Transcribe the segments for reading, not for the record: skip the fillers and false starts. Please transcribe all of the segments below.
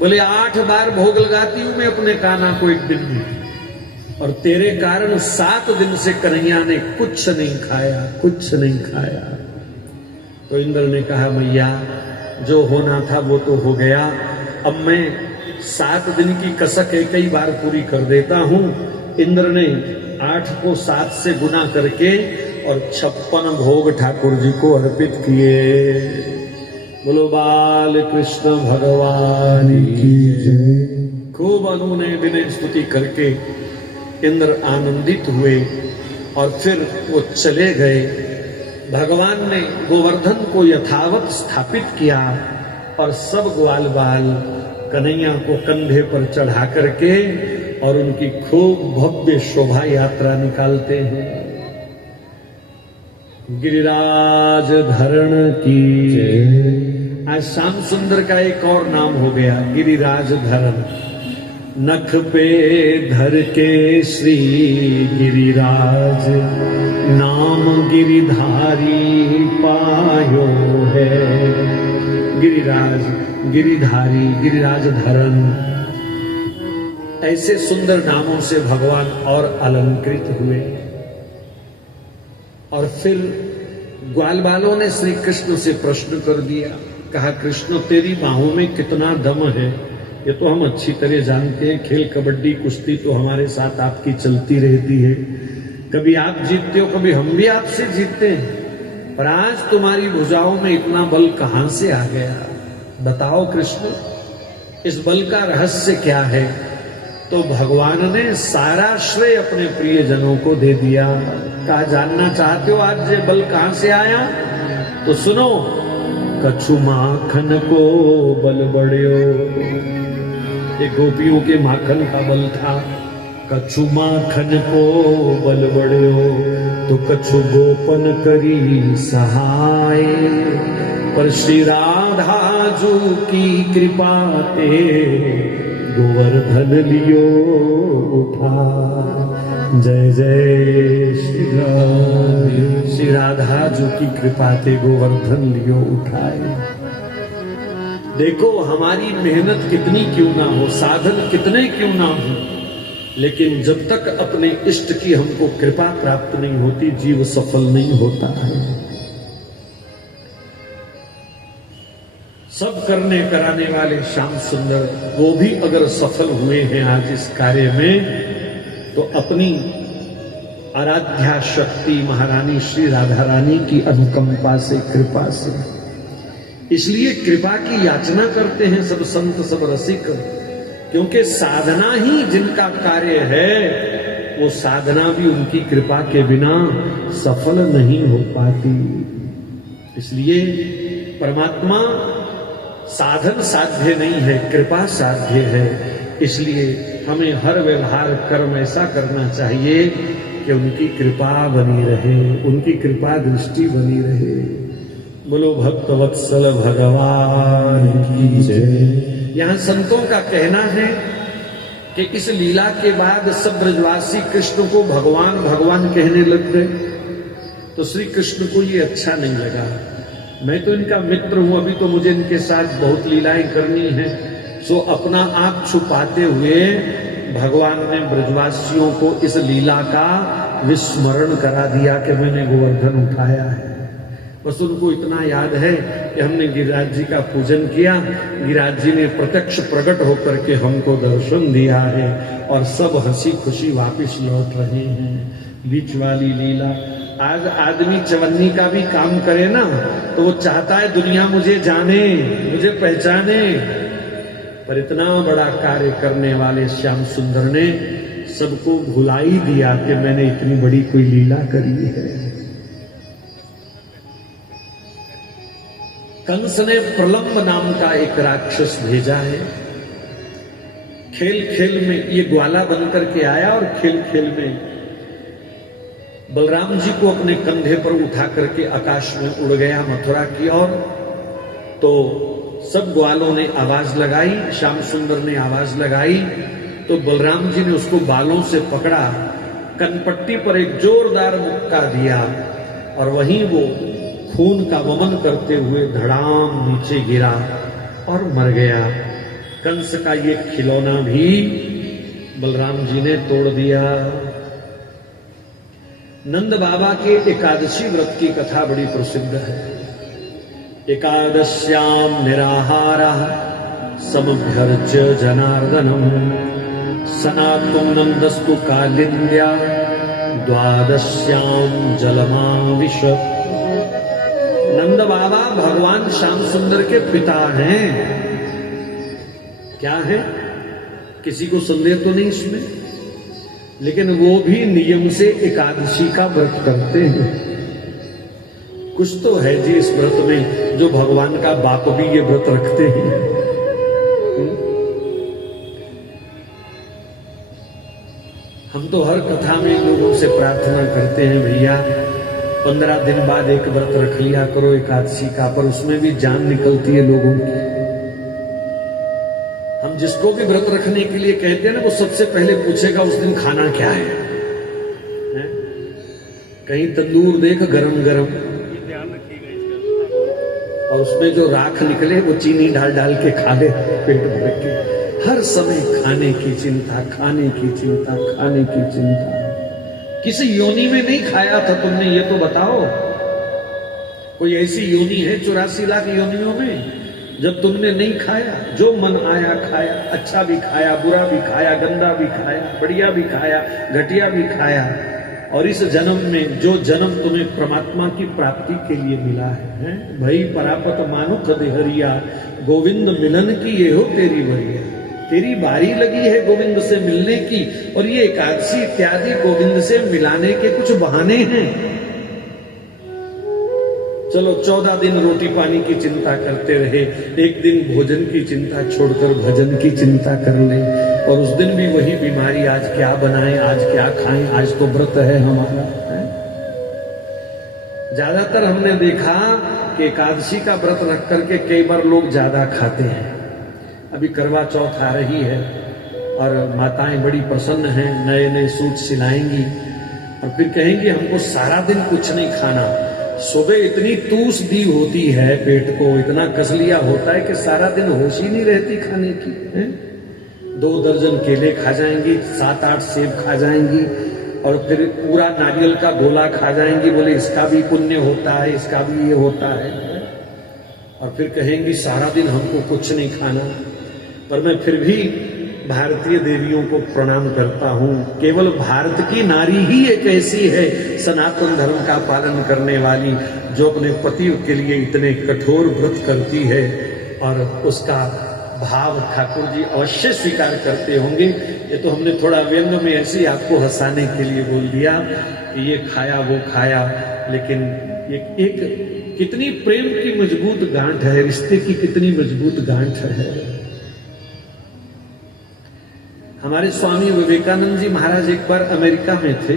बोले 8 बार भोग लगाती हूं मैं अपने कान्हा को एक दिन में, और तेरे कारण 7 दिन से कन्हैया ने कुछ नहीं खाया, कुछ नहीं खाया। तो इंद्र ने कहा मैया जो होना था वो तो हो गया, अब मैं 7 दिन की कसक एक ही बार पूरी कर देता हूं। इंद्र ने 8 को 7 से गुना करके और 56 भोग ठाकुर जी को अर्पित किए। बोलो बाल कृष्ण भगवान की जय। खूब अनुनय विनय स्तुति करके इंद्र आनंदित हुए और फिर वो चले गए। भगवान ने गोवर्धन को यथावत स्थापित किया और सब ग्वाल बाल कन्हैया को कंधे पर चढ़ा करके और उनकी खूब भव्य शोभा यात्रा निकालते हैं। गिरिराज धरण की जय। आज श्याम सुंदर का एक और नाम हो गया गिरिराज धरण। नख पे धर के श्री गिरिराज, नाम गिरिधारी पायो है। गिरिराज, गिरिधारी, गिरिराज धरण, ऐसे सुंदर नामों से भगवान और अलंकृत हुए। और फिर ग्वाल बालों ने श्री कृष्ण से प्रश्न कर दिया, कहा कृष्ण तेरी बाहों में कितना दम है, ये तो हम अच्छी तरह जानते हैं, खेल कबड्डी कुश्ती तो हमारे साथ आपकी चलती रहती है, कभी आप जीतते हो कभी हम भी आपसे जीतते हैं, पर आज तुम्हारी भुजाओं में इतना बल कहां से आ गया, बताओ कृष्ण इस बल का रहस्य क्या है। तो भगवान ने सारा श्रेय अपने प्रियजनों को दे दिया। कहा जानना चाहते हो आज ये बल कहां से आया, तो सुनो, कछु माखन को बल बढ़ियो, ये गोपियों के माखन का बल था। कछु माखन को बल बढ़ियो, तो कछु गोपन करी सहाय, पर श्री राधा जू की कृपा ते गोवर्धन लियो उठा। जय जय श्री राधे। श्री राधा जू की कृपा ते गोवर्धन लियो उठाए। देखो हमारी मेहनत कितनी क्यों ना हो, साधन कितने क्यों ना हो, लेकिन जब तक अपने इष्ट की हमको कृपा प्राप्त नहीं होती जीव सफल नहीं होता है। सब करने कराने वाले श्याम सुंदर वो भी अगर सफल हुए हैं आज इस कार्य में, तो अपनी आराध्या शक्ति महारानी श्री राधा रानी की अनुकंपा से, कृपा से। इसलिए कृपा की याचना करते हैं सब संत सब रसिक, क्योंकि साधना ही जिनका कार्य है वो साधना भी उनकी कृपा के बिना सफल नहीं हो पाती। इसलिए परमात्मा साधन साध्य नहीं है, कृपा साध्य है। इसलिए हमें हर व्यवहार कर्म ऐसा करना चाहिए कि उनकी कृपा बनी रहे, उनकी कृपा दृष्टि बनी रहे। बोलो भक्त वत्सल भगवान की जय। यहां संतों का कहना है कि इस लीला के बाद सब ब्रजवासी कृष्ण को भगवान भगवान कहने लग गए। तो श्री कृष्ण को ये अच्छा नहीं लगा। मैं तो इनका मित्र हूं, अभी तो मुझे इनके साथ बहुत लीलाएं करनी है। सो अपना आप छुपाते हुए भगवान ने ब्रजवासियों को इस लीला का विस्मरण करा दिया कि मैंने गोवर्धन उठाया है। बस उनको इतना याद है कि हमने गिरिराज जी का पूजन किया, गिरिराज जी ने प्रत्यक्ष प्रकट होकर के हमको दर्शन दिया है और सब हंसी खुशी वापिस लौट रहे हैं। बीच वाली लीला, आज आदमी चवन्नी का भी काम करे ना तो वो चाहता है दुनिया मुझे जाने, मुझे पहचाने, पर इतना बड़ा कार्य करने वाले श्याम सुंदर ने सबको भुला ही दिया कि मैंने इतनी बड़ी कोई लीला करी है। कंस ने प्रलंब नाम का एक राक्षस भेजा है। खेल खेल में ये ग्वाला बनकर के आया और खेल खेल में बलराम जी को अपने कंधे पर उठा करके आकाश में उड़ गया मथुरा की ओर। तो सब ग्वालों ने आवाज लगाई, श्याम सुंदर ने आवाज लगाई, तो बलराम जी ने उसको बालों से पकड़ा, कनपट्टी पर एक जोरदार मुक्का दिया और वहीं वो खून का वमन करते हुए धड़ाम नीचे गिरा और मर गया। कंस का ये खिलौना भी बलराम जी ने तोड़ दिया। नंद बाबा के एकादशी व्रत की कथा बड़ी प्रसिद्ध है। एकादश्याम निराहारः समभ्यर्च्य जनार्दनम सनातुं नंदस्तु कालिंद्या द्वादश्याम जलमाविशत्। नंद बाबा भगवान श्याम सुंदर के पिता हैं। क्या है, किसी को संदेह तो नहीं इसमें, लेकिन वो भी नियम से एकादशी का व्रत करते हैं। कुछ तो है जी इस व्रत में, जो भगवान का बाप भी ये व्रत रखते हैं। हम तो हर कथा में लोगों से प्रार्थना करते हैं, भैया 15 दिन बाद एक व्रत रख लिया करो एकादशी का, पर उसमें भी जान निकलती है लोगों की। हम जिसको भी व्रत रखने के लिए कहते हैं ना, वो सबसे पहले पूछेगा उस दिन खाना क्या है? कहीं तंदूर देख गरम गरम, और उसमें जो राख निकले वो चीनी डाल डाल के खा ले पेट भर के। हर समय खाने की चिंता, खाने की चिंता, खाने की चिंता। किसी योनि में नहीं खाया था तुमने, ये तो बताओ। कोई ऐसी योनि है 84 लाख योनियों में जब तुमने नहीं खाया? जो मन आया खाया, अच्छा भी खाया, बुरा भी खाया, गंदा भी खाया, बढ़िया भी खाया, घटिया भी खाया। और इस जन्म में जो जन्म तुम्हें परमात्मा की प्राप्ति के लिए मिला है, भई परापत मानुख देहरिया, गोविंद मिलन की ये हो तेरी वरिया। तेरी बारी लगी है गोविंद से मिलने की, और ये एकादशी इत्यादि गोविंद से मिलाने के कुछ बहाने हैं। चलो 14 दिन रोटी पानी की चिंता करते रहे, एक दिन भोजन की चिंता छोड़कर भजन की चिंता कर ले, और उस दिन भी वही बीमारी, आज क्या बनाएं, आज क्या खाएं, आज तो व्रत है हमारा। ज्यादातर हमने देखा कि एकादशी का व्रत रख करके कई बार लोग ज्यादा खाते हैं। अभी करवा चौथ आ रही है और माताएं बड़ी प्रसन्न हैं, नए नए सूट सिलाएंगी और फिर कहेंगी हमको सारा दिन कुछ नहीं खाना। सुबह इतनी तूस दी होती है पेट को, इतना कसलिया होता है कि सारा दिन होश ही नहीं रहती खाने की। 2 दर्जन केले खा जाएंगी, 7-8 सेब खा जाएंगी, और फिर पूरा नारियल का गोला खा जाएंगी। बोले इसका भी पुण्य होता है, इसका भी ये होता है। और फिर कहेंगी सारा दिन हमको कुछ नहीं खाना। पर मैं फिर भी भारतीय देवियों को प्रणाम करता हूं। केवल भारत की नारी ही एक ऐसी है सनातन धर्म का पालन करने वाली, जो अपने पति के लिए इतने कठोर व्रत करती है, और उसका भाव ठाकुर जी अवश्य स्वीकार करते होंगे। ये तो हमने थोड़ा व्यंग में ऐसे आपको हंसाने के लिए बोल दिया कि ये खाया वो खाया, लेकिन एक कितनी प्रेम की मजबूत गांठ है, रिश्ते की कितनी मजबूत गांठ है। हमारे स्वामी विवेकानंद जी महाराज एक बार अमेरिका में थे,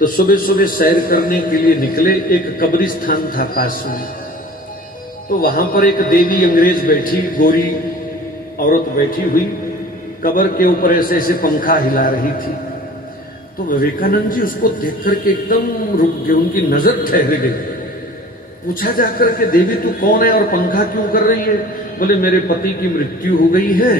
तो सुबह सुबह सैर करने के लिए निकले। एक कब्रिस्तान था पास में, तो वहां पर एक देवी अंग्रेज बैठी, गोरी औरत बैठी हुई, कब्र के ऊपर ऐसे ऐसे पंखा हिला रही थी। तो विवेकानंद जी उसको देख करके एकदम रुक गए, उनकी नजर ठहर गई। पूछा जाकर के देवी तू कौन है और पंखा क्यों कर रही है? बोले मेरे पति की मृत्यु हो गई है,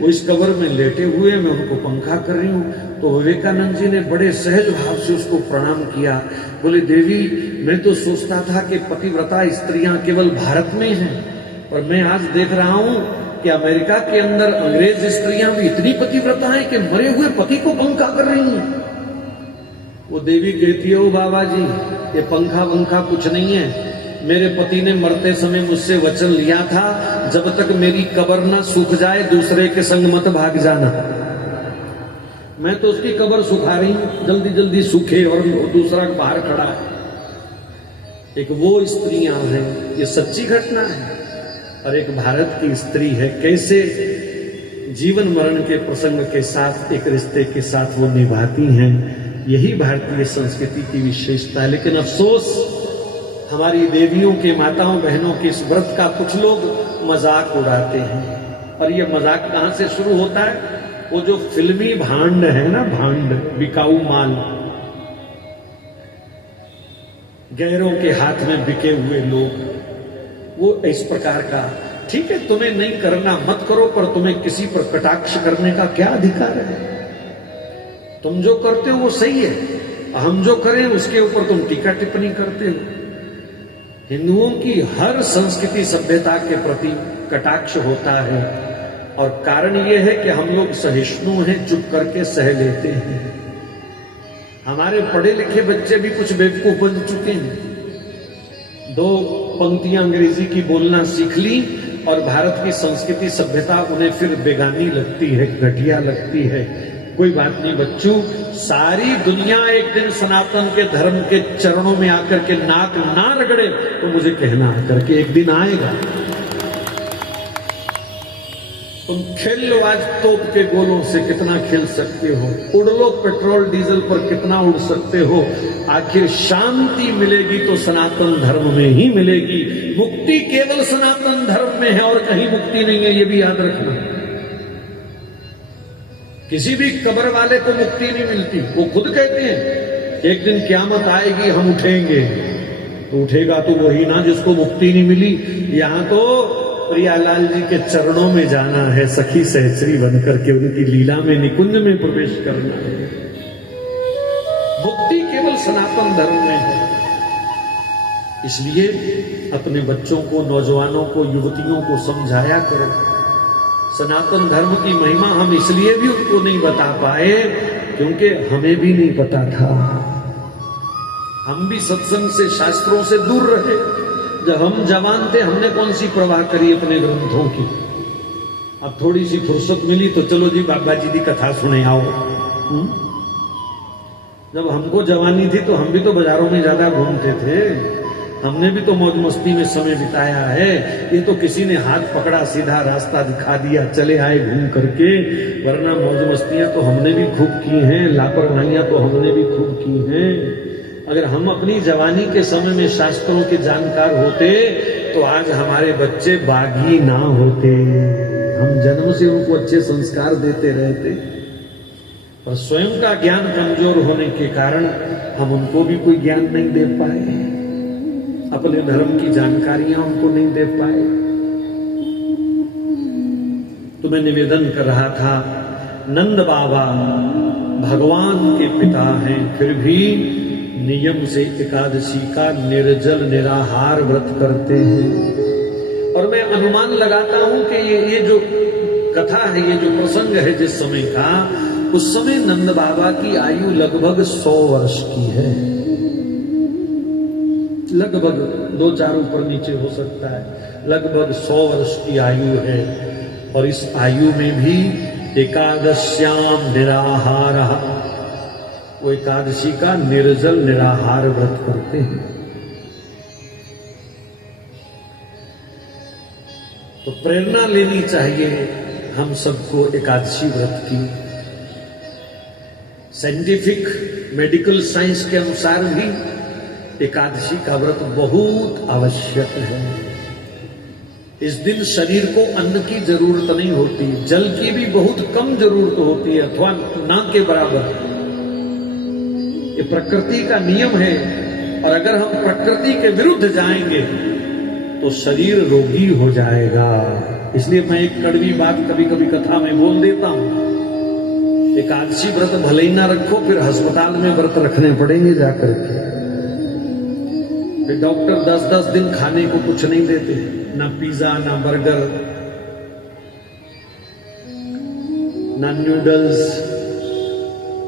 वो इस कब्र में लेटे हुए, मैं उनको पंखा कर रही हूँ। तो विवेकानंद जी ने बड़े सहज भाव से उसको प्रणाम किया। बोले देवी मैं तो सोचता था कि पतिव्रता स्त्रियां केवल भारत में हैं, पर मैं आज देख रहा हूँ कि अमेरिका के अंदर अंग्रेज स्त्रियां भी इतनी पतिव्रता हैं कि मरे हुए पति को पंखा कर रही हैं। वो देवी कहती है ओ बाबा जी ये पंखा वंखा कुछ नहीं है, मेरे पति ने मरते समय मुझसे वचन लिया था जब तक मेरी कब्र ना सूख जाए दूसरे के संग मत भाग जाना। मैं तो उसकी कब्र सुखा रही हूं, जल्दी जल्दी सूखे, और दूसरा बाहर खड़ा है। एक वो स्त्रियां हैं, ये सच्ची घटना है, और एक भारत की स्त्री है, कैसे जीवन मरण के प्रसंग के साथ एक रिश्ते के साथ वो निभाती हैं। यही भारतीय संस्कृति की विशेषता है। लेकिन अफसोस हमारी देवियों के, माताओं बहनों के इस व्रत का कुछ लोग मजाक उड़ाते हैं। और ये मजाक कहां से शुरू होता है? वो जो फिल्मी भांड है ना, भांड बिकाऊ माल, गैरों के हाथ में बिके हुए लोग, वो इस प्रकार का ठीक है, तुम्हें नहीं करना मत करो, पर तुम्हें किसी पर कटाक्ष करने का क्या अधिकार है? तुम जो करते हो वो सही है, हम जो करें उसके ऊपर तुम टीका टिप्पणी करते हो। हिंदुओं की हर संस्कृति सभ्यता के प्रति कटाक्ष होता है, और कारण यह है कि हम लोग सहिष्णु हैं, चुप करके सह लेते हैं। हमारे पढ़े लिखे बच्चे भी कुछ बेवकूफ बन चुके हैं। 2 पंक्तियां अंग्रेजी की बोलना सीख ली और भारत की संस्कृति सभ्यता उन्हें फिर बेगानी लगती है, घटिया लगती है। कोई बात नहीं बच्चों, सारी दुनिया एक दिन सनातन के धर्म के चरणों में आकर के नाक ना रगड़े तो मुझे कहना आकर के एक दिन आएगा। तुम खेल लो आज तोप के गोलों से कितना खेल सकते हो, उड़ लो पेट्रोल डीजल पर कितना उड़ सकते हो, आखिर शांति मिलेगी तो सनातन धर्म में ही मिलेगी। मुक्ति केवल सनातन धर्म में है और कहीं मुक्ति नहीं है, ये भी याद रखना। किसी भी कब्र वाले को मुक्ति नहीं मिलती। वो खुद कहते हैं एक दिन क़यामत आएगी हम उठेंगे, तो उठेगा तो वही ना जिसको मुक्ति नहीं मिली। यहां तो प्रियालाल जी के चरणों में जाना है, सखी सहचरी बनकर के उनकी लीला में निकुंज में प्रवेश करना है। मुक्ति केवल सनातन धर्म में है। इसलिए अपने बच्चों को, नौजवानों को, युवतियों को समझाया करो। सनातन धर्म की महिमा हम इसलिए भी उनको नहीं बता पाए क्योंकि हमें भी नहीं पता था। हम भी सत्संग से, शास्त्रों से दूर रहे। जब हम जवान थे हमने कौन सी परवाह करी अपने ग्रंथों की। अब थोड़ी सी फुर्सत मिली तो चलो जी बाबा जी की कथा सुने आओ। जब हमको जवानी थी तो हम भी तो बाजारों में ज्यादा घूमते थे, हमने भी तो मौज मस्ती में समय बिताया है। ये तो किसी ने हाथ पकड़ा, सीधा रास्ता दिखा दिया, चले आए घूम करके, वरना मौज मस्तियां तो हमने भी खूब की हैं, लापरवाहियां तो हमने भी खूब की हैं। अगर हम अपनी जवानी के समय में शास्त्रों के जानकार होते तो आज हमारे बच्चे बागी ना होते। हम जन्म से उनको अच्छे संस्कार देते रहते, पर स्वयं का ज्ञान कमजोर होने के कारण हम उनको भी कोई ज्ञान नहीं दे पाए, अपने धर्म की जानकारियां उनको नहीं दे पाए। तो मैं निवेदन कर रहा था, नंद बाबा भगवान के पिता हैं, फिर भी नियम से एकादशी का निर्जल निराहार व्रत करते हैं। और मैं अनुमान लगाता हूं कि ये जो कथा है, ये जो प्रसंग है जिस समय का, उस समय नंद बाबा की आयु लगभग 100 वर्ष की है। लगभग 2-4 ऊपर नीचे हो सकता है, लगभग 100 वर्ष की आयु है। और इस आयु में भी एकादश्याम निराहार, वो एकादशी का निर्जल निराहार व्रत करते हैं। तो प्रेरणा लेनी चाहिए हम सबको एकादशी व्रत की। साइंटिफिक मेडिकल साइंस के अनुसार भी एकादशी का व्रत बहुत आवश्यक है। इस दिन शरीर को अन्न की जरूरत नहीं होती, जल की भी बहुत कम जरूरत होती है, अथवा ना के बराबर। ये प्रकृति का नियम है, और अगर हम प्रकृति के विरुद्ध जाएंगे तो शरीर रोगी हो जाएगा। इसलिए मैं एक कड़वी बात कभी कभी कथा में बोल देता हूं, एकादशी व्रत भले ही ना रखो, फिर अस्पताल में व्रत रखने पड़ेंगे जाकर के। फिर डॉक्टर 10-10 दिन खाने को कुछ नहीं देते, ना पिज्जा, ना बर्गर, ना नूडल्स,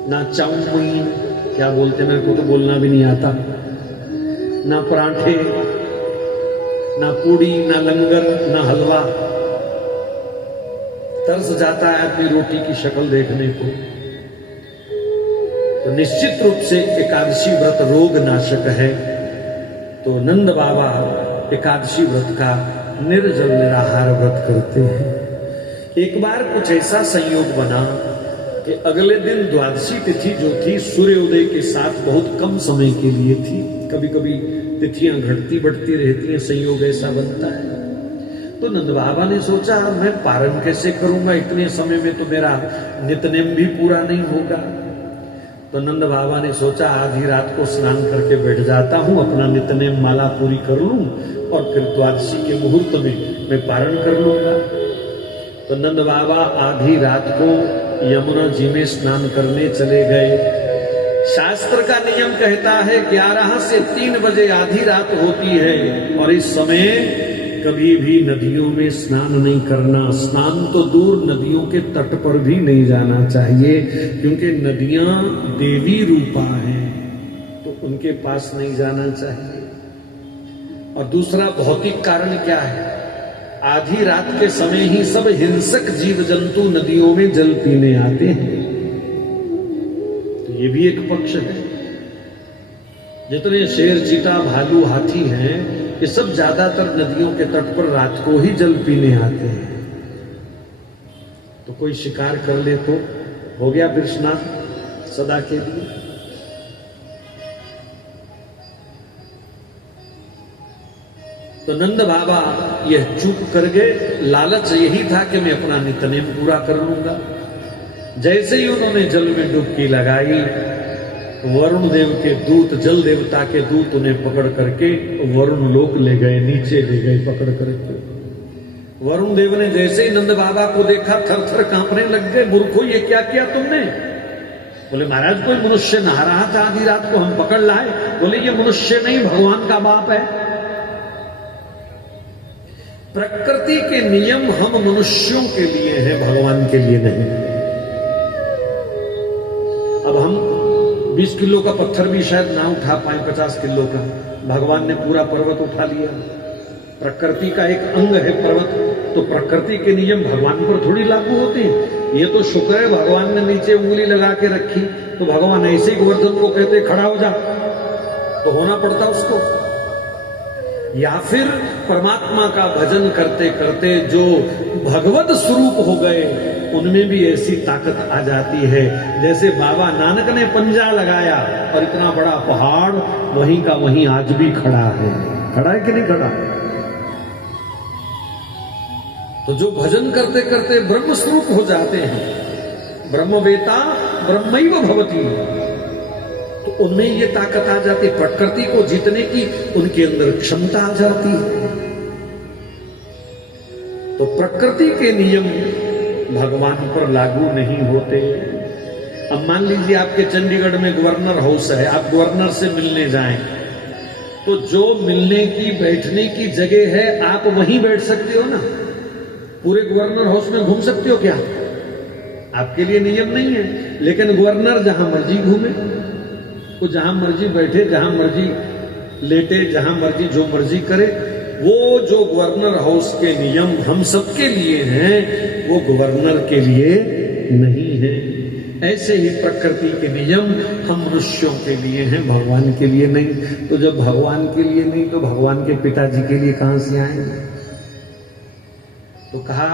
ना चाउमीन, क्या बोलते मेरे को तो बोलना भी नहीं आता, ना पराठे, ना पूड़ी, ना लंगर, ना हलवा। तरस जाता है अपनी रोटी की शक्ल देखने को। तो निश्चित रूप से एकादशी व्रत रोग नाशक है। तो नंद बाबा एकादशी व्रत का निर्जल निराहार व्रत करते हैं। एक बार कुछ ऐसा संयोग बना कि अगले दिन द्वादशी तिथि जो थी सूर्योदय के साथ बहुत कम समय के लिए थी। कभी कभी तिथियां घटती बढ़ती रहती हैं, संयोग ऐसा बनता है। तो नंद बाबा ने सोचा मैं पारण कैसे करूंगा, इतने समय में तो मेरा नित्यनेम भी पूरा नहीं होगा। तो नंद बाबा ने सोचा आधी रात को स्नान करके बैठ जाता हूं, अपना नित्यनेम माला पूरी कर लूं और फिर द्वादशी के मुहूर्त में मैं पारण कर लूंगा। तो नंद बाबा आधी रात को यमुना जी में स्नान करने चले गए। शास्त्र का नियम कहता है 11 से 3 बजे आधी रात होती है और इस समय कभी भी नदियों में स्नान नहीं करना। स्नान तो दूर, नदियों के तट पर भी नहीं जाना चाहिए, क्योंकि नदियां देवी रूपा हैं, तो उनके पास नहीं जाना चाहिए। और दूसरा भौतिक कारण क्या है, आधी रात के समय ही सब हिंसक जीव जंतु नदियों में जल पीने आते हैं, तो ये भी एक पक्ष है। जितने शेर, चीता, भालू, हाथी हैं, ये सब ज्यादातर नदियों के तट पर रात को ही जल पीने आते हैं। तो कोई शिकार कर ले तो हो गया फिर स्नान सदा के लिए। तो नंद बाबा यह चूक कर गए। लालच यही था कि मैं अपना नित्यनेम पूरा कर लूंगा। जैसे ही उन्होंने जल में डुबकी लगाई, वरुण देव के दूत, जल देवता के दूत उन्हें पकड़ करके वरुण लोक ले गए, नीचे ले गए पकड़ करके। वरुण देव ने जैसे ही नंद बाबा को देखा थर थर कांपने लग गए। मूर्खो, ये क्या किया तुमने? बोले महाराज, कोई मनुष्य नहा रहा था आधी रात को, हम पकड़ लाए। बोले ये मनुष्य नहीं, भगवान का बाप है। प्रकृति के नियम हम मनुष्यों के लिए हैं, भगवान के लिए नहीं। अब हम 20 किलो का पत्थर भी शायद ना उठा पाए, 50 किलो का। भगवान ने पूरा पर्वत उठा लिया। प्रकृति का एक अंग है पर्वत, तो प्रकृति के नियम भगवान पर थोड़ी लागू होते हैं। ये तो शुक्र है भगवान ने नीचे उंगली लगा के रखी, तो भगवान ऐसे ही गोवर्धन को कहते खड़ा हो जा, तो होना पड़ता उसको। या फिर परमात्मा का भजन करते करते जो भगवत स्वरूप हो गए, उनमें भी ऐसी ताकत आ जाती है। जैसे बाबा नानक ने पंजा लगाया और इतना बड़ा पहाड़ वहीं का वहीं आज भी खड़ा है। खड़ा है कि नहीं खड़ा? तो जो भजन करते करते ब्रह्म स्वरूप हो जाते हैं, ब्रह्मवेता ब्रह्मैव भवति, तो उनमें ये ताकत आ जाती, प्रकृति को जीतने की उनके अंदर क्षमता आ जाती है। तो प्रकृति के नियम भगवान पर लागू नहीं होते। अब मान लीजिए आपके चंडीगढ़ में गवर्नर हाउस है, आप गवर्नर से मिलने जाएं, तो जो मिलने की बैठने की जगह है आप वहीं बैठ सकते हो ना। पूरे गवर्नर हाउस में घूम सकते हो क्या? आपके लिए नियम नहीं है। लेकिन गवर्नर जहां मर्जी घूमे, वो जहां मर्जी बैठे, जहां मर्जी लेटे, जहां मर्जी जो मर्जी करे। वो जो गवर्नर हाउस के नियम हम सबके लिए हैं, वो गवर्नर के लिए नहीं है। ऐसे ही प्रकृति के नियम हम मनुष्यों के लिए हैं, भगवान के लिए नहीं। तो जब भगवान के लिए नहीं, तो भगवान के पिताजी के लिए कहां से आएंगे? तो कहा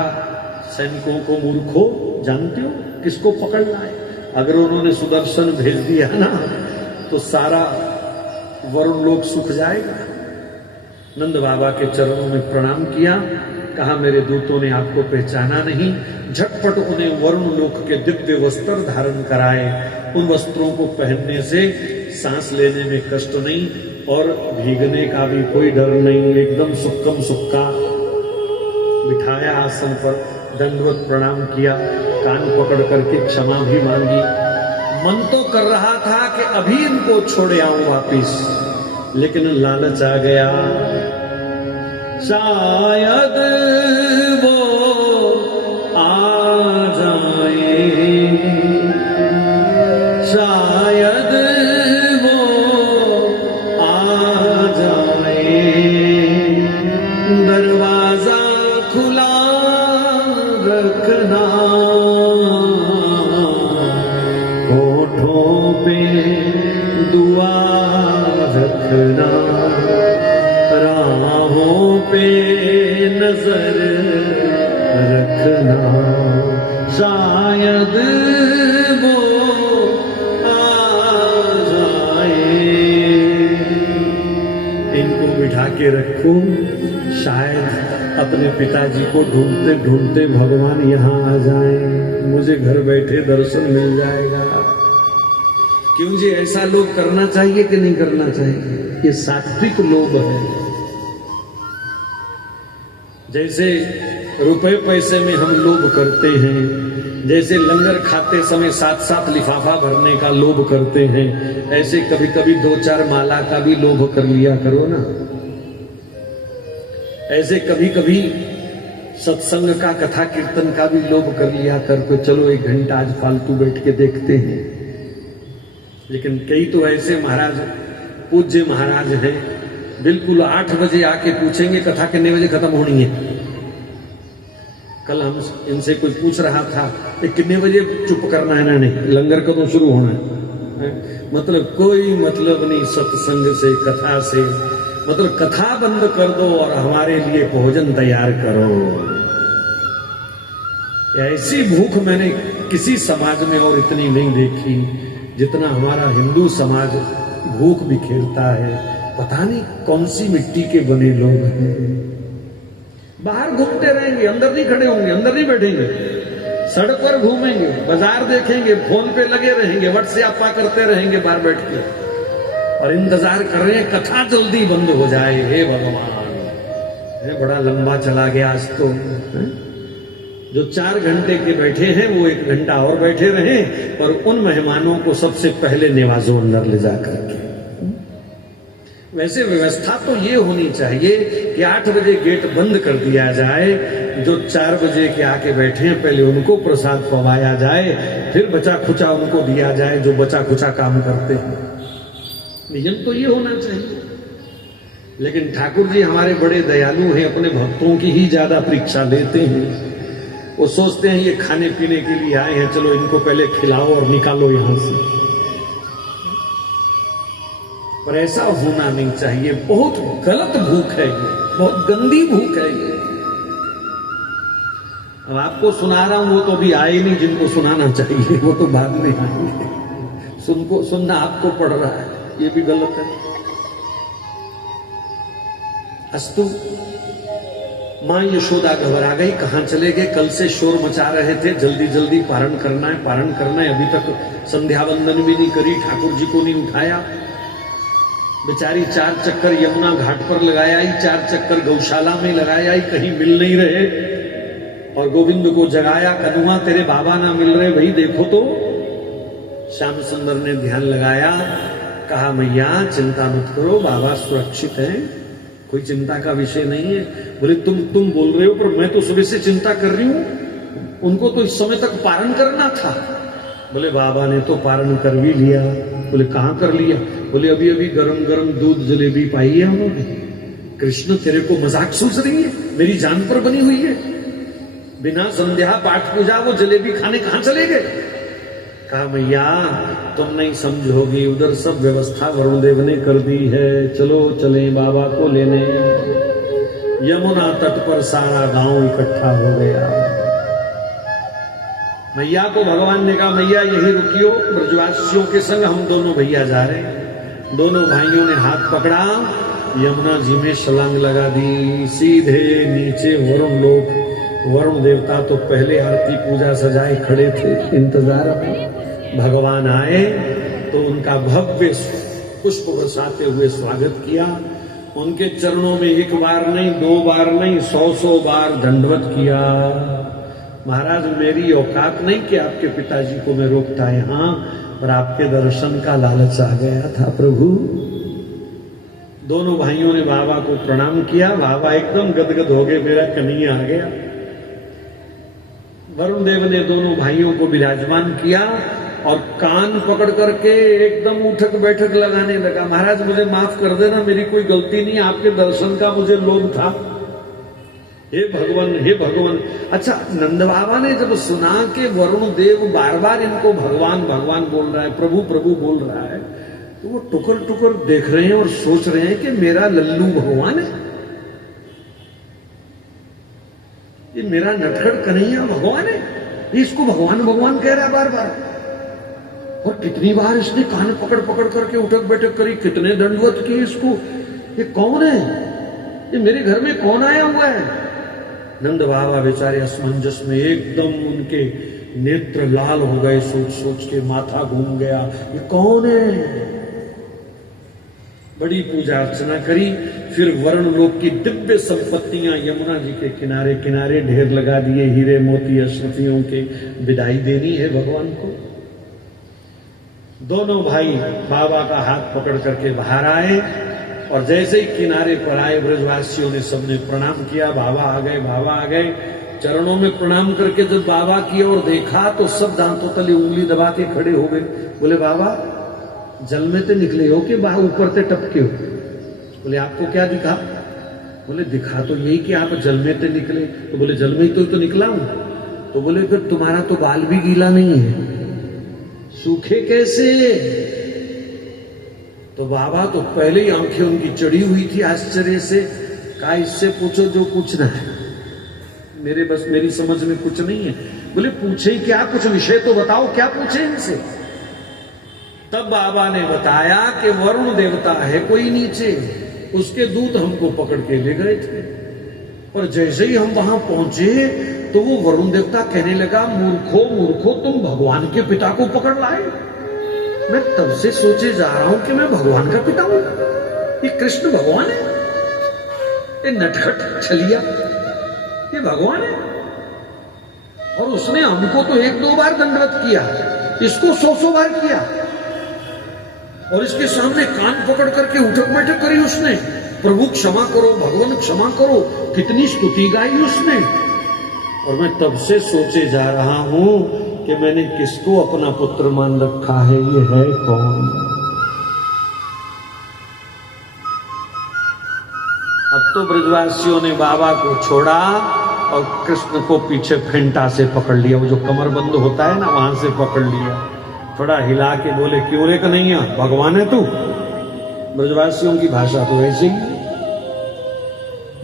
सैनिकों को मूर्खो, जानते हो किसको पकड़ लाए? अगर उन्होंने सुदर्शन भेज दिया ना, तो सारा वरुण लोक सूख जाएगा। नंद बाबा के चरणों में प्रणाम किया, कहा मेरे दूतों ने आपको पहचाना नहीं। झटपट उन्हें वरुण लोक के दिव्य वस्त्र धारण कराए। उन वस्त्रों को पहनने से सांस लेने में कष्ट नहीं और भीगने का भी कोई डर नहीं, एकदम सुक्कम सुक्का। बिठाया आसन पर, दंडवत प्रणाम किया, कान पकड़ करके क्षमा भी मांगी। मन तो कर रहा था कि अभी इनको छोड़ आऊं वापिस, लेकिन लालच आ गया। शायद वो आ जाए, शायद वो आ जाए, दरवाजा खुला रखना, होठों पे दुआ रखना, राहों पे नजर रखना, शायद वो आ जाए। इनको बिठा के रखूं, शायद अपने पिताजी को ढूंढते ढूंढते भगवान यहाँ आ जाएं, मुझे घर बैठे दर्शन मिल जाएगा। क्यों जी, ऐसा लोग करना चाहिए कि नहीं करना चाहिए? ये सात्विक लोभ है। जैसे रुपए पैसे में हम लोभ करते हैं, जैसे लंगर खाते समय 7-7 लिफाफा भरने का लोभ करते हैं, ऐसे कभी कभी 2-4 माला का भी लोभ कर लिया करो ना। ऐसे कभी कभी सत्संग का, कथा कीर्तन का भी लोभ कर लिया कर, तो चलो 1 घंटा आज फालतू बैठ के देखते हैं। लेकिन कई तो ऐसे महाराज, पूज्य महाराज हैं, बिल्कुल 8 बजे आके पूछेंगे कथा कितने बजे खत्म होनी है। कल हम इनसे कोई पूछ रहा था कि कितने बजे चुप करना है इन्होंने, लंगर कਦੋਂ शुरू होना है। मतलब कोई मतलब नहीं सत्संग से, कथा से, मतलब कथा बंद कर दो और हमारे लिए भोजन तैयार करो। ऐसी भूख मैंने किसी समाज में और इतनी नहीं देखी जितना हमारा हिंदू समाज भूख बिखेरता है। पता नहीं कौन सी मिट्टी के बने लोग हैं। बाहर घूमते रहेंगे, अंदर नहीं खड़े होंगे, अंदर नहीं बैठेंगे, सड़क पर घूमेंगे, बाजार देखेंगे, फोन पे लगे रहेंगे, व्हाट्सएप करते रहेंगे बाहर बैठ के, और इंतजार कर रहे हैं कथा जल्दी बंद हो जाए। हे भगवान, बड़ा लंबा चला गया आज तो। जो 4 घंटे के बैठे हैं वो 1 घंटा और बैठे रहे, और उन मेहमानों को सबसे पहले निवाजो अंदर ले जाकर के। वैसे व्यवस्था तो ये होनी चाहिए कि 8 बजे गेट बंद कर दिया जाए, जो 4 बजे के आके बैठे हैं पहले उनको प्रसाद पवाया जाए, फिर बचा खुचा उनको दिया जाए जो बचा खुचा काम करते हैं। नियम तो ये होना चाहिए। लेकिन ठाकुर जी हमारे बड़े दयालु हैं, अपने भक्तों की ही ज्यादा परीक्षा लेते हैं। वो सोचते हैं ये खाने पीने के लिए आए हैं, चलो इनको पहले खिलाओ और निकालो यहां से। पर ऐसा होना नहीं चाहिए। बहुत गलत भूख है ये, बहुत गंदी भूख है ये। अब आपको सुना रहा हूं, वो तो अभी आए नहीं जिनको सुनाना चाहिए, वो तो बाद में आएंगे। सुनना आपको पड़ रहा है, ये भी गलत है। अस्तु, मां यशोदा घबरा गई, कहां चले गए? कल से शोर मचा रहे थे, जल्दी जल्दी पारण करना है, पारण करना है। अभी तक संध्या वंदन भी नहीं करी, ठाकुर जी को नहीं उठाया। बेचारी 4 चक्कर यमुना घाट पर लगाया ही, 4 चक्कर गौशाला में लगाया ही, कहीं मिल नहीं रहे। और गोविंद को जगाया, कन्हुआ तेरे बाबा ना मिल रहे, भाई देखो तो। श्याम सुंदर ने ध्यान लगाया, कहा मैया चिंता मत करो, बाबा सुरक्षित हैं, कोई चिंता का विषय नहीं है। बोले तुम बोल रहे हो, पर मैं तो सुबह से चिंता कर रही हूं, उनको तो इस समय तक पारण करना था। बोले बाबा ने तो पारण कर भी लिया। बोले कहां कर लिया? बोले अभी अभी गरम गरम दूध जलेबी पाई है उन्होंने। कृष्ण तेरे को मजाक सूझ रही है? मेरी जान पर बनी हुई है। बिना संध्या पाठ पूजा वो जलेबी खाने कहां चले गए? कहा मैया तुम नहीं समझोगी, उधर सब व्यवस्था वरुण देव ने कर दी है, चलो चले बाबा को लेने। यमुना तट पर सारा गांव इकट्ठा हो गया। मैया को भगवान ने कहा मैया यही रुकियो, ब्रजवासियों के संग हम दोनों भैया जा रहे हैं। दोनों भाइयों ने हाथ पकड़ा, यमुना जी में छलांग लगा दी, सीधे नीचे वरुण लोक। वरुण देवता तो पहले आरती पूजा सजाए खड़े थे इंतजार में। भगवान आए तो उनका भव्य पुष्प बरसाते हुए स्वागत किया। उनके चरणों में 1 बार नहीं, 2 बार नहीं, 100 बार दंडवत किया। महाराज मेरी औकात नहीं कि आपके पिताजी को मैं रोकता यहां, पर आपके दर्शन का लालच आ गया था प्रभु। दोनों भाइयों ने बाबा को प्रणाम किया। बाबा एकदम गदगद हो गए, मेरा कन्हैया आ गया। वरुण देव ने दोनों भाइयों को विराजमान किया और कान पकड़ करके एकदम उठक बैठक लगाने लगा। महाराज मुझे माफ कर देना, मेरी कोई गलती नहीं, आपके दर्शन का मुझे लोभ था। हे भगवान, हे भगवान। अच्छा, नंद बाबा ने जब सुना कि वरुण देव बार बार इनको भगवान भगवान बोल रहा है, प्रभु प्रभु बोल रहा है, तो वो टुकर टुकर देख रहे हैं और सोच रहे हैं कि मेरा लल्लू भगवान है, ये मेरा नटखट कन्हैया भगवान है, ये इसको भगवान भगवान कह रहा है बार बार। और कितनी बार इसने कान पकड़ पकड़ करके उठक बैठक करी, कितने दंडवत किए इसको। ये कौन है? ये मेरे घर में कौन आया हुआ है? नंद बाबा बेचारे असमंजस में, एकदम उनके नेत्र लाल हो गए, सोच सोच के माथा घूम गया, ये कौन है? बड़ी पूजा अर्चना करी, फिर वरुण लोक की दिव्य संपत्तियां यमुना जी के किनारे किनारे ढेर लगा दिए, हीरे मोती अशरफियों के, विदाई देनी है भगवान को। दोनों भाई बाबा का हाथ पकड़ करके बाहर आए और जैसे ही किनारे पर आए ब्रजवासियों ने सबने प्रणाम किया, बाबा आ गए, बाबा आ गए। चरणों में प्रणाम करके जब बाबा की ओर देखा तो सब दांतों तले उंगली दबा के खड़े हो गए। बोले बाबा जल में तो निकले हो कि ऊपर से टपके हो? बोले आपको क्या दिखा? बोले दिखा तो यही कि आप जल में तो निकले। तो बोले जल में ही तो निकला हूं। तो बोले फिर तुम्हारा तो बाल भी गीला नहीं है, सूखे कैसे? तो बाबा तो पहले ही आंखें उनकी चढ़ी हुई थी आश्चर्य से। कहा इससे पूछो जो पूछना है, मेरी समझ में कुछ नहीं है। बोले पूछे क्या, कुछ विषय तो बताओ, क्या पूछे इनसे? तब बाबा ने बताया कि वरुण देवता है कोई नीचे, उसके दूत हमको पकड़ के ले गए थे, पर जैसे ही हम वहां पहुंचे तो वो वरुण देवता कहने लगा मूर्खो मूर्खो, तुम भगवान के पिता को पकड़ लाए। मैं तब से सोचे जा रहा हूं कि मैं भगवान का पिता हूं, ये कृष्ण भगवान है, ये नटखट छलिया ये भगवान है। और उसने हमको तो 1-2 बार दंडवत किया, इसको 100 बार किया, और इसके सामने कान पकड़ करके उठक बैठक करी उसने, प्रभु क्षमा करो, भगवान क्षमा करो, कितनी स्तुति गाई उसने। और मैं तब से सोचे जा रहा हूं कि मैंने किसको अपना पुत्र मान रखा है, ये है कौन? अब तो ब्रजवासियों ने बाबा को छोड़ा और कृष्ण को पीछे फेंटा से पकड़ लिया, वो जो कमरबंद होता है ना वहां से पकड़ लिया, थोड़ा हिला के बोले क्यों रे कन्हैया, भगवान है तू? ब्रजवासियों की भाषा तो ऐसे ही।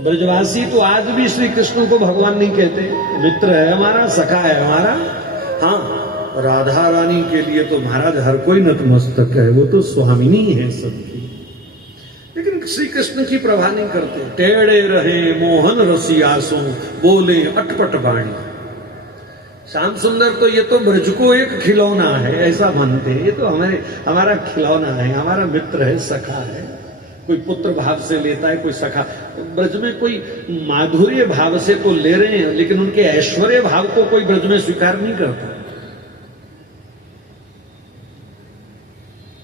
ब्रजवासी तो आज भी श्री कृष्ण को भगवान नहीं कहते, मित्र है हमारा, सखा है हमारा। हाँ, राधा रानी के लिए तो महाराज हर कोई नतमस्तक है, वो तो स्वामिनी है सबकी, लेकिन श्री कृष्ण की प्रभा नहीं करते। टेढ़े रहे मोहन रसियासो, बोले अटपट बाणी। श्याम सुंदर तो ये तो ब्रज को एक खिलौना है ऐसा मानते हैं, ये तो हमारा खिलौना है, हमारा मित्र है, सखा है। कोई पुत्र भाव से लेता है, कोई सखा। ब्रज में कोई माधुर्य भाव से तो ले रहे हैं, लेकिन उनके ऐश्वर्य भाव को कोई ब्रज में स्वीकार नहीं करता।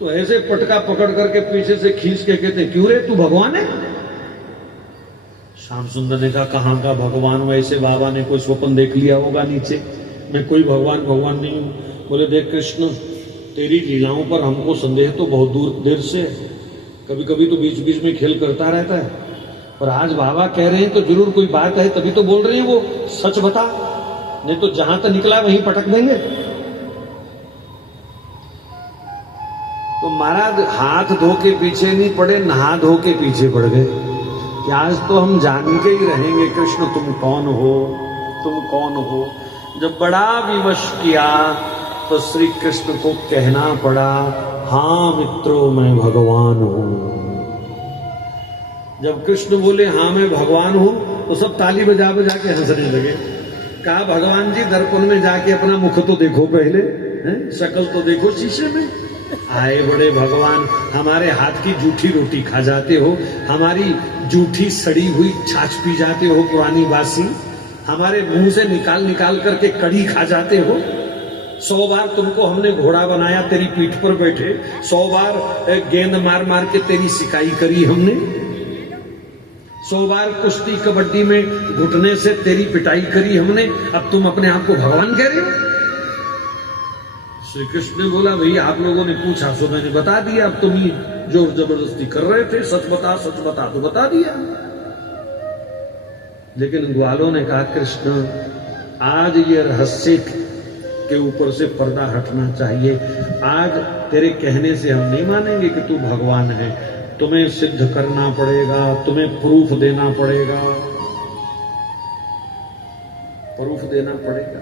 तो ऐसे पटका पकड़ करके पीछे से खींच के कहते क्यों रे तू भगवान है? श्याम सुंदर ने कहा कहां का भगवान? वैसे बाबा ने कोई स्वप्न देख लिया होगा नीचे, मैं कोई भगवान नहीं हूं। बोले देख कृष्ण, तेरी लीलाओं पर हमको संदेह तो बहुत देर से है, कभी कभी तो बीच बीच में खेल करता रहता है, और आज बाबा कह रहे हैं तो जरूर कोई बात है, तभी तो बोल रहे हैं। वो सच बता, नहीं तो जहां तक निकला वहीं पटक देंगे। तो महाराज हाथ धो के पीछे नहीं पड़े, नहा धो के पीछे पड़ गए कि आज तो हम जान के ही रहेंगे कृष्ण तुम कौन हो, तुम कौन हो। जब बड़ा विवश किया तो श्री कृष्ण को कहना पड़ा हाँ मित्रों मैं भगवान हूं। जब कृष्ण बोले हाँ मैं भगवान हूं तो सब ताली बजा बजा के हंसने लगे। कहा भगवान जी दर्पण में जाके अपना मुख तो देखो पहले, शक्ल तो देखो शीशे में। आए बड़े भगवान, हमारे हाथ की जूठी रोटी खा जाते हो, हमारी जूठी सड़ी हुई छाछ पी जाते हो पुरानी बासी, हमारे मुंह से निकाल निकाल करके कड़ी खा जाते हो। 100 बार तुमको हमने घोड़ा बनाया, तेरी पीठ पर बैठे, 100 बार गेंद मार मार के तेरी सिकाई करी हमने, 100 बार कुश्ती कबड्डी में घुटने से तेरी पिटाई करी हमने, अब तुम अपने आप को भगवान कह रहे हो? श्री कृष्ण ने बोला भाई आप लोगों ने पूछा सो मैंने बता दिया, अब तुम ही जोर जबरदस्ती कर रहे थे, सच बता तो बता दिया। लेकिन ग्वालों ने कहा कृष्ण आज ये रहस्य के ऊपर से पर्दा हटना चाहिए, आज तेरे कहने से हम नहीं मानेंगे कि तू भगवान है, तुम्हें सिद्ध करना पड़ेगा, तुम्हें प्रूफ देना पड़ेगा, प्रूफ देना पड़ेगा।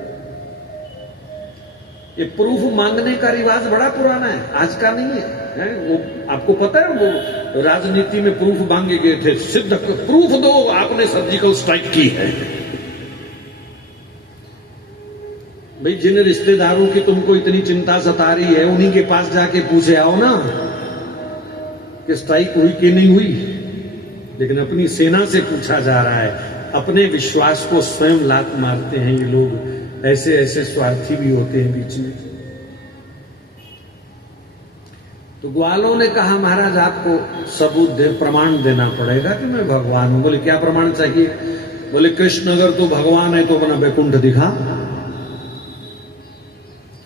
ये प्रूफ मांगने का रिवाज बड़ा पुराना है, आज का नहीं है, वो आपको पता है वो राजनीति में प्रूफ मांगे गए थे, सिद्ध प्रूफ दो आपने सर्जिकल स्ट्राइक की है। भाई जिन रिश्तेदारों की तुमको इतनी चिंता सता रही है उन्हीं के पास जाके पूछे आओ ना कि स्ट्राइक हुई कि नहीं हुई। लेकिन अपनी सेना से पूछा जा रहा है, अपने विश्वास को स्वयं लात मारते हैं ये लोग। ऐसे ऐसे स्वार्थी भी होते हैं बीच में। तो ग्वालों ने कहा महाराज आपको सबूत दे, प्रमाण देना पड़ेगा कि मैं भगवान हूं। बोले क्या प्रमाण चाहिए? बोले कृष्ण अगर तू भगवान है तो अपना वैकुंठ दिखा,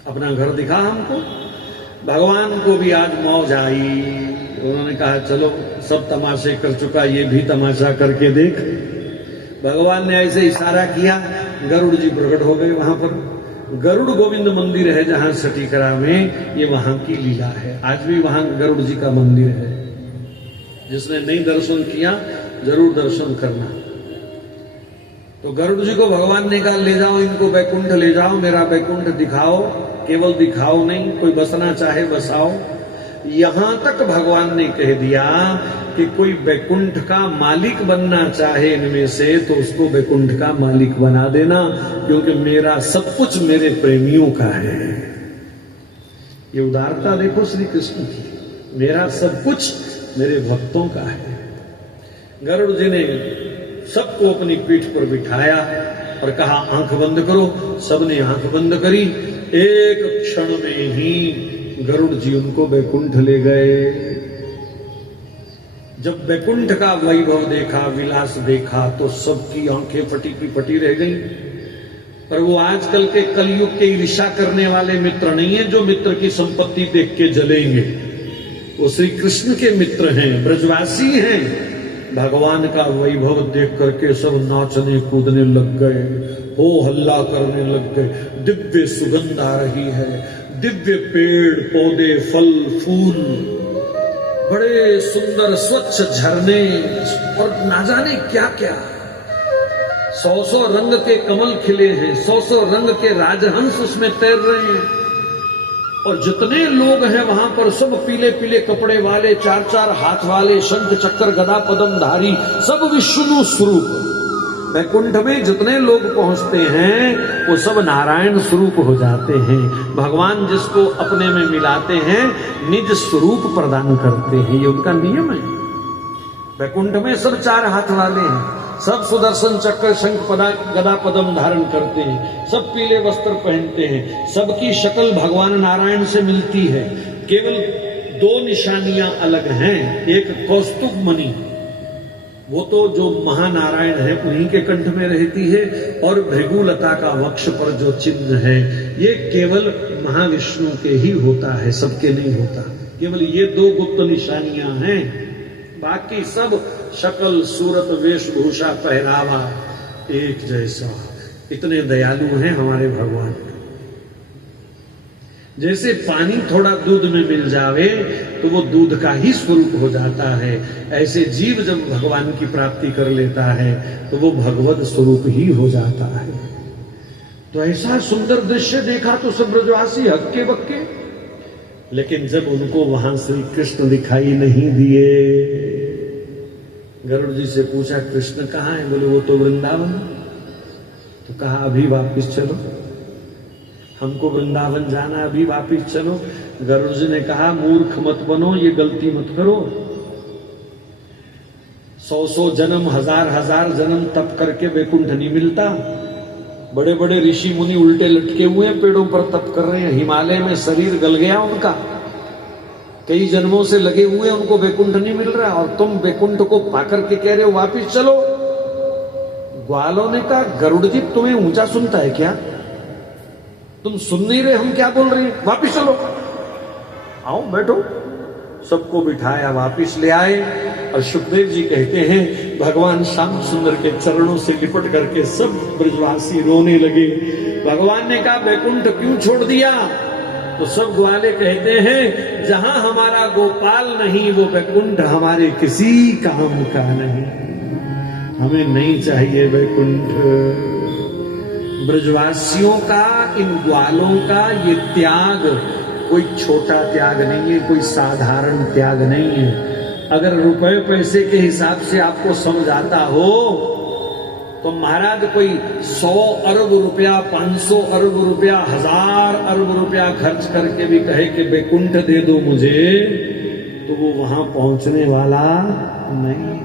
अपना घर दिखा हमको। भगवान को भी आज मौज आई। उन्होंने कहा चलो सब तमाशे कर चुका, ये भी तमाशा करके देख। भगवान ने ऐसे इशारा किया, गरुड़ जी प्रकट हो गए वहां पर। गरुड़ गोविंद मंदिर है जहां सटीकरा में, ये वहां की लीला है। आज भी वहां गरुड़ जी का मंदिर है। जिसने नहीं दर्शन किया जरूर दर्शन करना। तो गरुड़ जी को भगवान ने कहा ले जाओ इनको वैकुंठ ले जाओ, मेरा वैकुंठ दिखाओ। केवल दिखाओ नहीं, कोई बसना चाहे बसाओ। यहां तक भगवान ने कह दिया कि कोई वैकुंठ का मालिक बनना चाहे इनमें से तो उसको वैकुंठ का मालिक बना देना, क्योंकि मेरा सब कुछ मेरे प्रेमियों का है। ये उदारता देखो श्री कृष्ण की, मेरा सब कुछ मेरे भक्तों का है। गरुड़ जी ने सबको अपनी पीठ पर बिठाया और कहा आंख बंद करो। सबने आंख बंद करी। एक क्षण में ही गरुड़ जी उनको वैकुंठ ले गए। जब वैकुंठ का वैभव देखा, विलास देखा, तो सबकी आंखें फटी की फटी रह गई। पर वो आजकल के कलयुग के ईर्ष्या करने वाले मित्र नहीं है जो मित्र की संपत्ति देख के जलेंगे। वो श्री कृष्ण के मित्र हैं, ब्रजवासी हैं। भगवान का वैभव देख करके सब नाचने कूदने लग गए, हो हल्ला करने लग गए। दिव्य सुगंध आ रही है, दिव्य पेड़ पौधे फल फूल, बड़े सुंदर स्वच्छ झरने और ना जाने क्या क्या। 100 रंग के कमल खिले हैं, 100 रंग के राजहंस उसमें तैर रहे हैं। और जितने लोग हैं वहां पर सब पीले पीले कपड़े वाले, 4 हाथ वाले, शंख चक्र गदा पद्म धारी, सब विष्णु स्वरूप। वैकुंठ में जितने लोग पहुंचते हैं वो सब नारायण स्वरूप हो जाते हैं। भगवान जिसको अपने में मिलाते हैं निज स्वरूप प्रदान करते हैं, ये उनका नियम है। वैकुंठ में सब 4 हाथ वाले हैं, सब सुदर्शन चक्र शंख गदा पद्म धारण करते हैं, सब पीले वस्त्र पहनते हैं, सबकी शक्ल भगवान नारायण से मिलती है। केवल 2 निशानियां अलग हैं। एक कौस्तुभ मणि, वो तो जो महानारायण है उन्हीं के कंठ में रहती है, और भृगुलता का वक्ष पर जो चिन्ह है ये केवल महाविष्णु के ही होता है, सबके नहीं होता। केवल ये 2 गुप्त निशानियां हैं, बाकी सब शकल सूरत वेशभूषा पहरावा एक जैसा। इतने दयालु हैं हमारे भगवान। जैसे पानी थोड़ा दूध में मिल जावे तो वो दूध का ही स्वरूप हो जाता है, ऐसे जीव जब भगवान की प्राप्ति कर लेता है तो वो भगवत स्वरूप ही हो जाता है। तो ऐसा सुंदर दृश्य देखा तो सब ब्रजवासी हक्के बक्के। लेकिन जब उनको वहां श्री कृष्ण दिखाई नहीं दिए, गरुड़ जी से पूछा कृष्ण कहाँ है? बोले वो तो वृंदावन। तो कहा अभी वापिस चलो, हमको वृंदावन जाना, अभी वापिस चलो। गरुड़ जी ने कहा मूर्ख मत बनो, ये गलती मत करो। 100 जन्म, हजार जन्म तप करके वैकुंठ नहीं मिलता। बड़े बड़े ऋषि मुनि उल्टे लटके हुए हैं, पेड़ों पर तप कर रहे हैं। हिमालय में शरीर गल गया उनका, कई जन्मों से लगे हुए, उनको वैकुंठ नहीं मिल रहा, और तुम वैकुंठ को पाकर के कह रहे हो वापिस चलो। ग्वालों ने कहा गरुड़ जी तुम्हें ऊंचा सुनता है क्या? तुम सुन नहीं रहे हम क्या बोल रहे हैं? वापिस चलो, आओ बैठो। सबको बिठाया, वापिस ले आए। और सुखदेव जी कहते हैं भगवान श्याम सुंदर के चरणों से लिपट करके सब ब्रजवासी रोने लगे। भगवान ने कहा वैकुंठ क्यों छोड़ दिया? तो सब ग्वाले कहते हैं जहां हमारा गोपाल नहीं वो वैकुंठ हमारे किसी काम का नहीं, हमें नहीं चाहिए वैकुंठ। ब्रजवासियों का, इन ग्वालों का ये त्याग कोई छोटा त्याग नहीं है, कोई साधारण त्याग नहीं है। अगर रुपए पैसे के हिसाब से आपको समझ आता हो तो महाराज कोई 100 अरब रुपया, 500 अरब रुपया, 1000 अरब रुपया खर्च करके भी कहे कि वैकुंठ दे दो मुझे, तो वो वहां पहुंचने वाला नहीं है।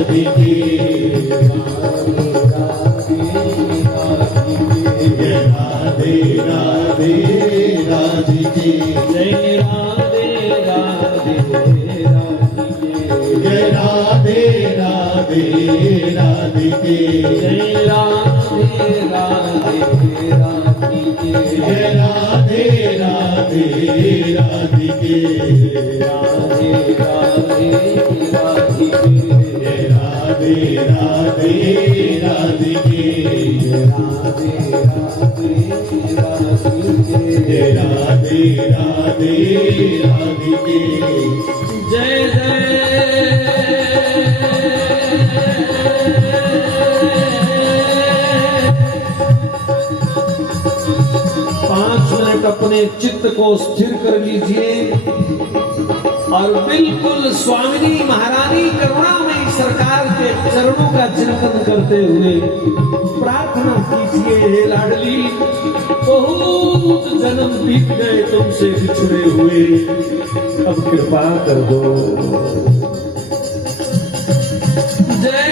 राधिके राधे राधे राधिके जय राधे राधे राधिके जय राधे राधे राधिके जय राधे राधे राधिके जय राधे राधे राधिके राधे राधे राधिके जय राधे राधे राधिके राधे राधे राधिके जय राधे राधे राधिके जय जय 5 मिनट अपने चित्त को स्थिर कर लीजिए और बिल्कुल स्वामिनी महारानी करुणामयी सरकार के चरणों का चिंतन करते हुए प्रार्थना कीजिए, हे लाडली बहुत जन्म बीत गए तुमसे बिछड़े हुए, अब कृपा कर दो। जय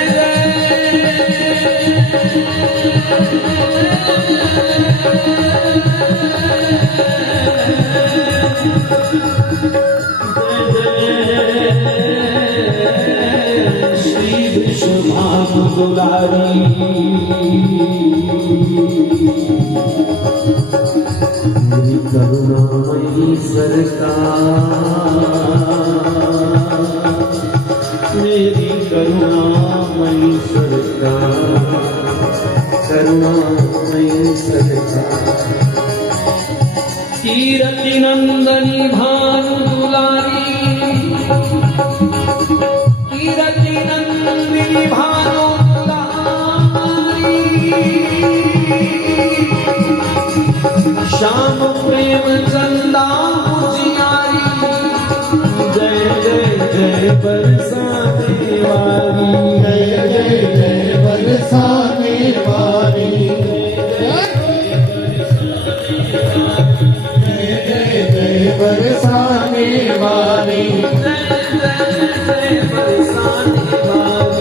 श्री विश्वभानु दुलारी मेरी करुणामयी सरकार, मेरी करुणामयी सरकार, करुणामयी सरकार। कीरति नंदनी भानु दुलारी, कीरति नंदिनी भानु दुलारी, श्याम प्रेम चंदा पुजियारी, जय जय जय बरसाने वाली, जय जय जय बरसाने वाली, बरसाने वाली, जय जय बरसाने वाली,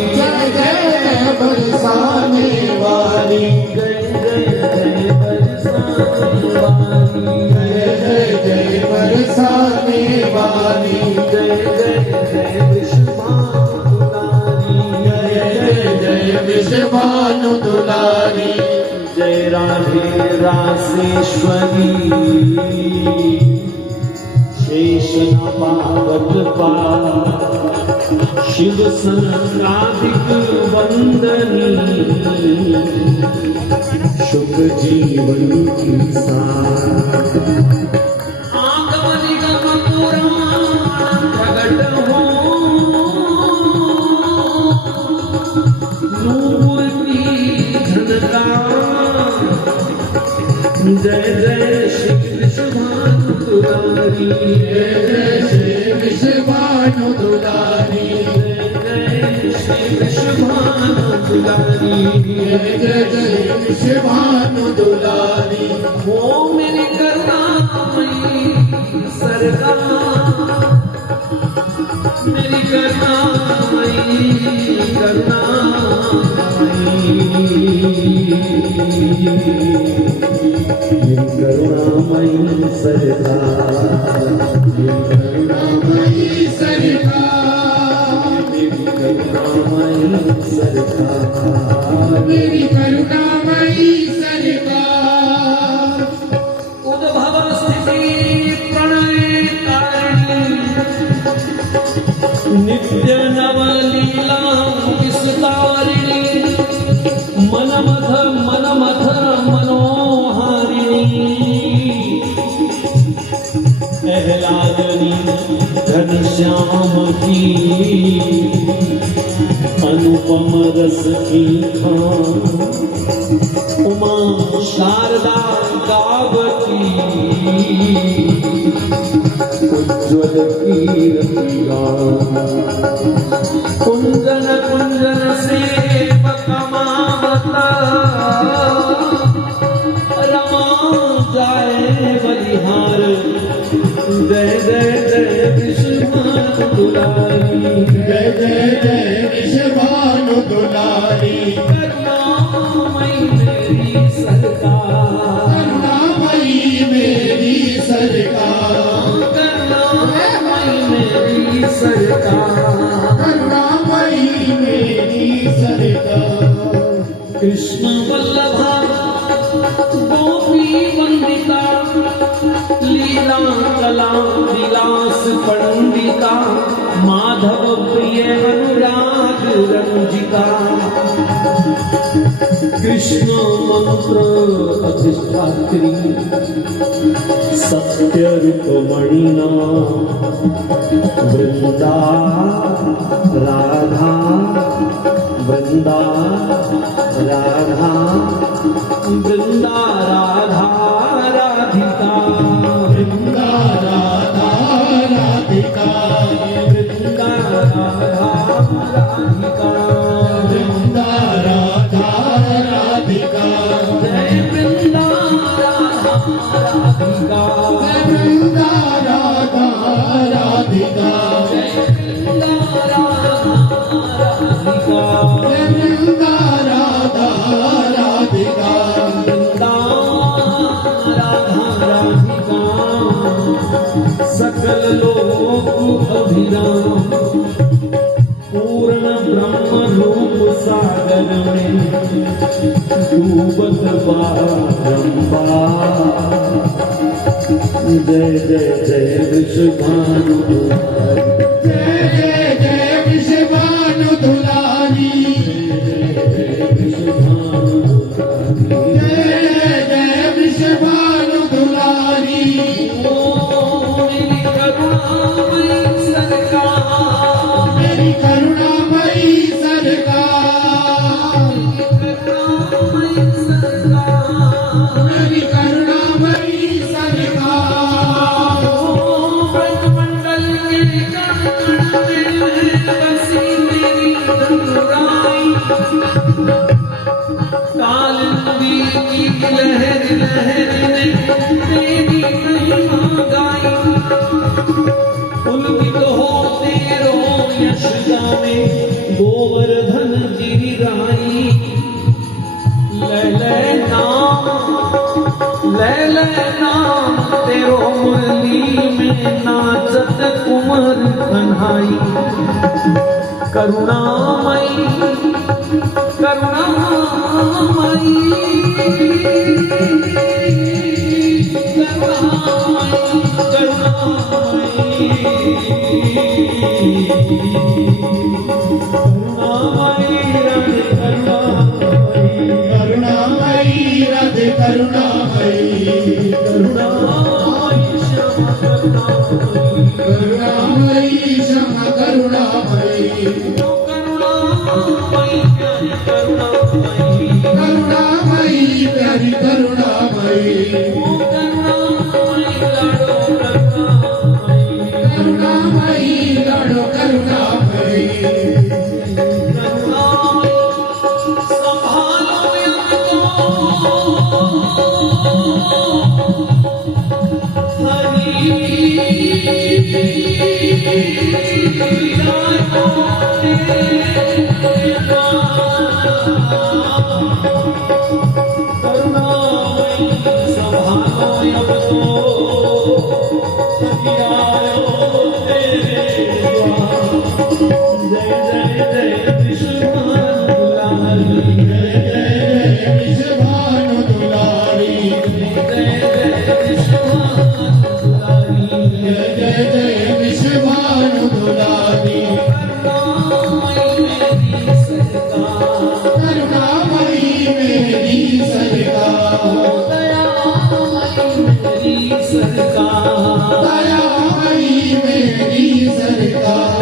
जय जय बरसाने वाली, जय जय बरसाने वाली, जय जय बरसाने वाली, जय जय विश्वभानु दुलारी, जय जय विश्वभानु दुलारी, जय राधे रासेश्वरी, शेष पावत पा शिव संक्रांतिक वंदनी, शुभ जीवन की साथ आगम निगम पुराण प्रगट हो, नूर की झनकार, जय जय श्री विश्वभानु दुलारी, जय जय श्री विश्वभानु दुलारी, जय श्री विश्वभानु दुलारी, जय जय विश्वभानु दुलारी, ओ मेरी करुणामयी सरकार, मेरी करुणामयी करुणामयी, मेरी करुणामयी सरकार, करुणामयी सरकार, मेरी करुणामयी सरकार, मेरी करुणामयी सरकार, उद्भव स्थिति प्रणय कारिणी, नित्य नवलीला विस्तारिणी, मनमथ मनमथ मनोहारिणी, एहलादनी घनश्याम की अनुपम रस की खान, उमा शारदा गावती, उज्ज्वल कीर्तिगा, कुंजन कुंजन से पकमावता, रमा जाए बलिहार, जय जय जय विश्वभानु दुलारी, जय जय जय विश्वभानु दुलारी, करुणामयी मेरी सरकार, करुणामयी मेरी सरकार, करुणामयी मेरी सरकार, करुणामयी मेरी सरकार। कृष्ण वल्लभा गोपी वंदिता, लीला कला विलास पंडिता, माधव प्रिय अनुराग रंजिता, कृष्ण मंत्र अधिष्ठात्री, सत्य रूपमणिना, वृंदा राधा, वृंदा राधा, वृंदा राधा राधिका, वृंदा राधा राधिका, वृंदा राधा राधिका, वृंदा राधा राधिका, जय वृंदा राधा राधिका, वृंदा राधा राधिका, जय वृंदा राधा राधिका, वृंदा राधा राधिका, वृंदा राधा राधिका, सकल लोक अभिराम, पूर्ण ब्रह्म रूप सागर में डूबत बारंबार, जय जय जय विश्वभानु दुलारी, जय जय जय विश्वभानु दुलारी, विश्वभानु दुलारी, जय जय विश्वभानु दुलारी, ओ मेरी करुणामयी सरकार, मेरी करुणामयी सरकार, करुणामयी सरकार, मेरी करुणामयी सरकार, ब्रह्मंडल के कण कण में बसी मेरी धनुराई, कालिंदी की लहर लहर ने तेरी महिमा गाई, पुलकित होते रो यश गावे गोवर्धन गिरिराई, ले नाम तेरो मुरली में नाचत कुंवर कन्हाई, करुणामयी करुणामयी करुणामयी राधे करुणामयी, करुणामयी क्षमा करुणामयी, करुणामयी प्यारी करुणामयी, करुणामयी लाडो करुणामयी, विश्वभानु दुलारी, जय जय जय विश्वभानु दुलारी, करुणामयी मेरी सरकार, दयामयी मेरी सरकार,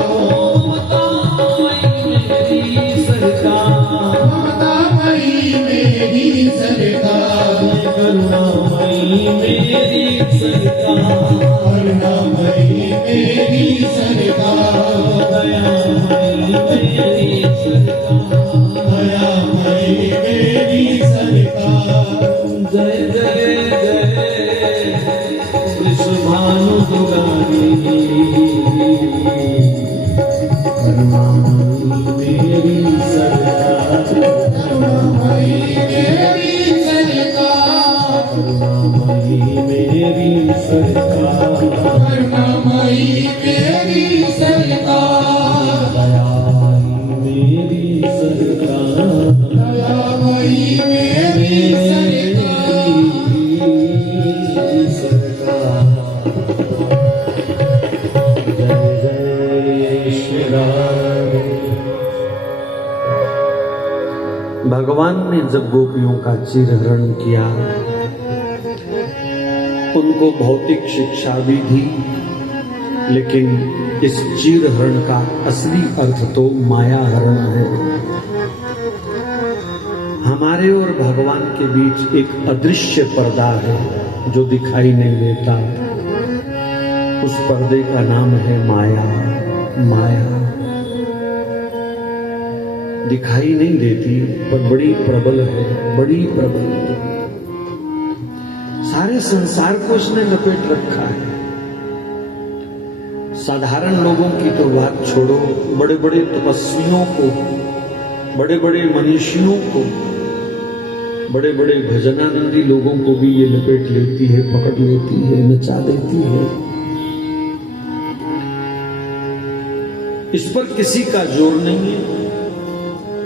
ममतामयी मेरी सरकार, करुणामयी मेरी सरकार, करुणामयी मेरी सरकार, दयामयी मेरी सरकार, दयामयी मेरी सरकार, जय जय जय विश्वभानु दुलारी, सरकार। जय जय श्री राम। भगवान ने जब गोपियों का चिरहरण किया, उनको भौतिक शिक्षा भी दी, लेकिन इस चिरहरण का असली अर्थ तो माया हरण है। हमारे और भगवान के बीच एक अदृश्य पर्दा है जो दिखाई नहीं देता। उस पर्दे का नाम है माया। माया दिखाई नहीं देती पर बड़ी प्रबल है, बड़ी प्रबल। सारे संसार को उसने लपेट रखा है। साधारण लोगों की तो बात छोड़ो, बड़े बड़े तपस्वियों को, बड़े बड़े मनीषियों को, बड़े बड़े भजनानंदी लोगों को भी ये लपेट लेती है, पकड़ लेती है, नचा देती है। इस पर किसी का जोर नहीं है,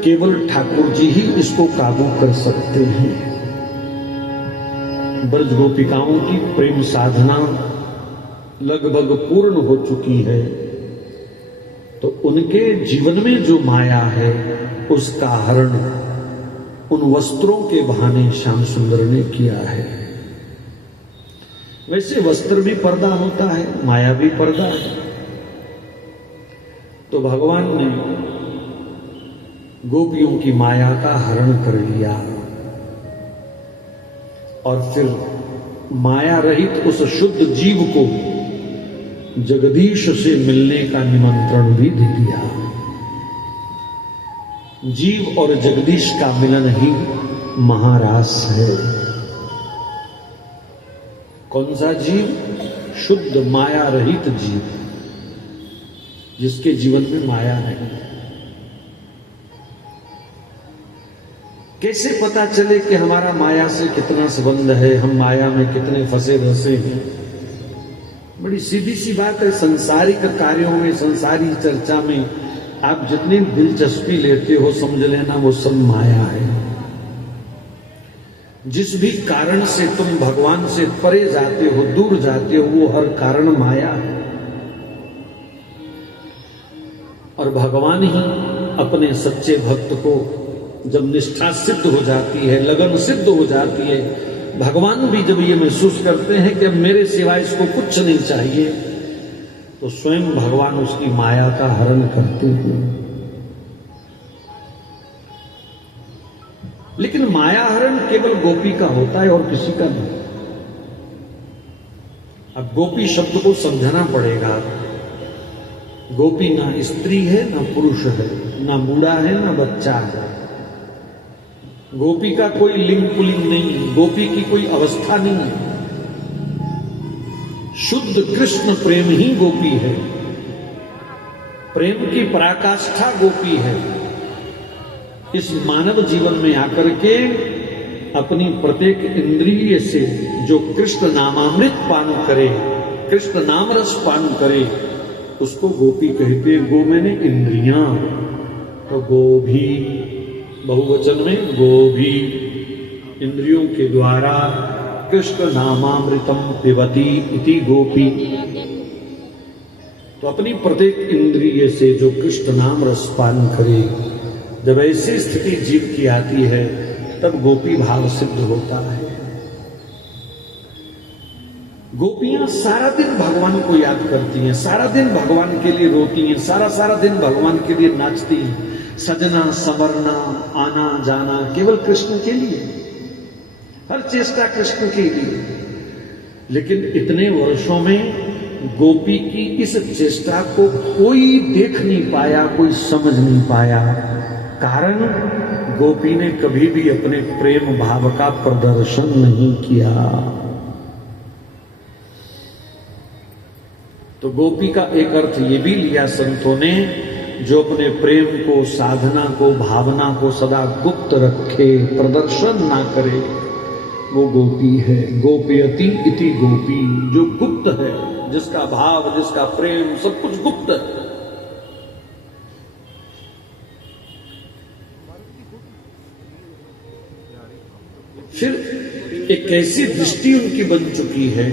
केवल ठाकुर जी ही इसको काबू कर सकते हैं। ब्रज गोपिकाओं की प्रेम साधना लगभग पूर्ण हो चुकी है, तो उनके जीवन में जो माया है उसका हरण उन वस्त्रों के बहाने श्याम सुंदर ने किया है। वैसे वस्त्र भी पर्दा होता है, माया भी पर्दा है। तो भगवान ने गोपियों की माया का हरण कर लिया और फिर माया रहित उस शुद्ध जीव को जगदीश से मिलने का निमंत्रण भी दे दिया। जीव और जगदीश का मिलन ही महारास है। कौन सा जीव? शुद्ध माया रहित जीव, जिसके जीवन में माया नहीं। कैसे पता चले कि हमारा माया से कितना संबंध है, हम माया में कितने फंसे रसे हैं? बड़ी सीधी सी बात है। संसारिक कार्यों में, संसारी चर्चा में आप जितनी दिलचस्पी लेते हो, समझ लेना वो सब माया है। जिस भी कारण से तुम भगवान से परे जाते हो, दूर जाते हो, वो हर कारण माया है। और भगवान ही अपने सच्चे भक्त को जब निष्ठा सिद्ध हो जाती है, लगन सिद्ध हो जाती है, भगवान भी जब ये महसूस करते हैं कि मेरे सिवाय इसको कुछ नहीं चाहिए, तो स्वयं भगवान उसकी माया का हरण करते हैं। लेकिन माया हरण केवल गोपी का होता है और किसी का नहीं। अब गोपी शब्द को समझना पड़ेगा। गोपी ना स्त्री है, ना पुरुष है, ना बूढ़ा है, ना बच्चा है। गोपी का कोई लिंग पुलिंग नहीं है, गोपी की कोई अवस्था नहीं है। शुद्ध कृष्ण प्रेम ही गोपी है। प्रेम की पराकाष्ठा गोपी है। इस मानव जीवन में आकर के अपनी प्रत्येक इंद्रिय से जो कृष्ण नामामृत पान करे, कृष्ण नाम रस पान करे, उसको गोपी कहते। गो मैंने इंद्रियां, तो गोभी बहुवचन में गोभी, इंद्रियों के द्वारा कृष्ण नामामृतम पिबती इति गोपी। तो अपनी प्रत्येक इंद्रिय से जो कृष्ण नाम रस पान करे, जब ऐसी स्थिति जीव की आती है तब गोपी भाव सिद्ध होता है। गोपियां सारा दिन भगवान को याद करती हैं, सारा दिन भगवान के लिए रोती हैं, सारा दिन भगवान के लिए नाचती हैं। सजना संवरना, आना जाना केवल कृष्ण के लिए, हर चेष्टा कृष्ण के लिए। लेकिन इतने वर्षों में गोपी की इस चेष्टा को कोई देख नहीं पाया, कोई समझ नहीं पाया। कारण, गोपी ने कभी भी अपने प्रेम भाव का प्रदर्शन नहीं किया। तो गोपी का एक अर्थ ये भी लिया संतों ने, जो अपने प्रेम को, साधना को, भावना को सदा गुप्त रखे, प्रदर्शन ना करे, वो गोपी है। गोपयति इति गोपी, जो गुप्त है, जिसका भाव, जिसका प्रेम सब कुछ गुप्त है। फिर एक ऐसी दृष्टि उनकी बन चुकी है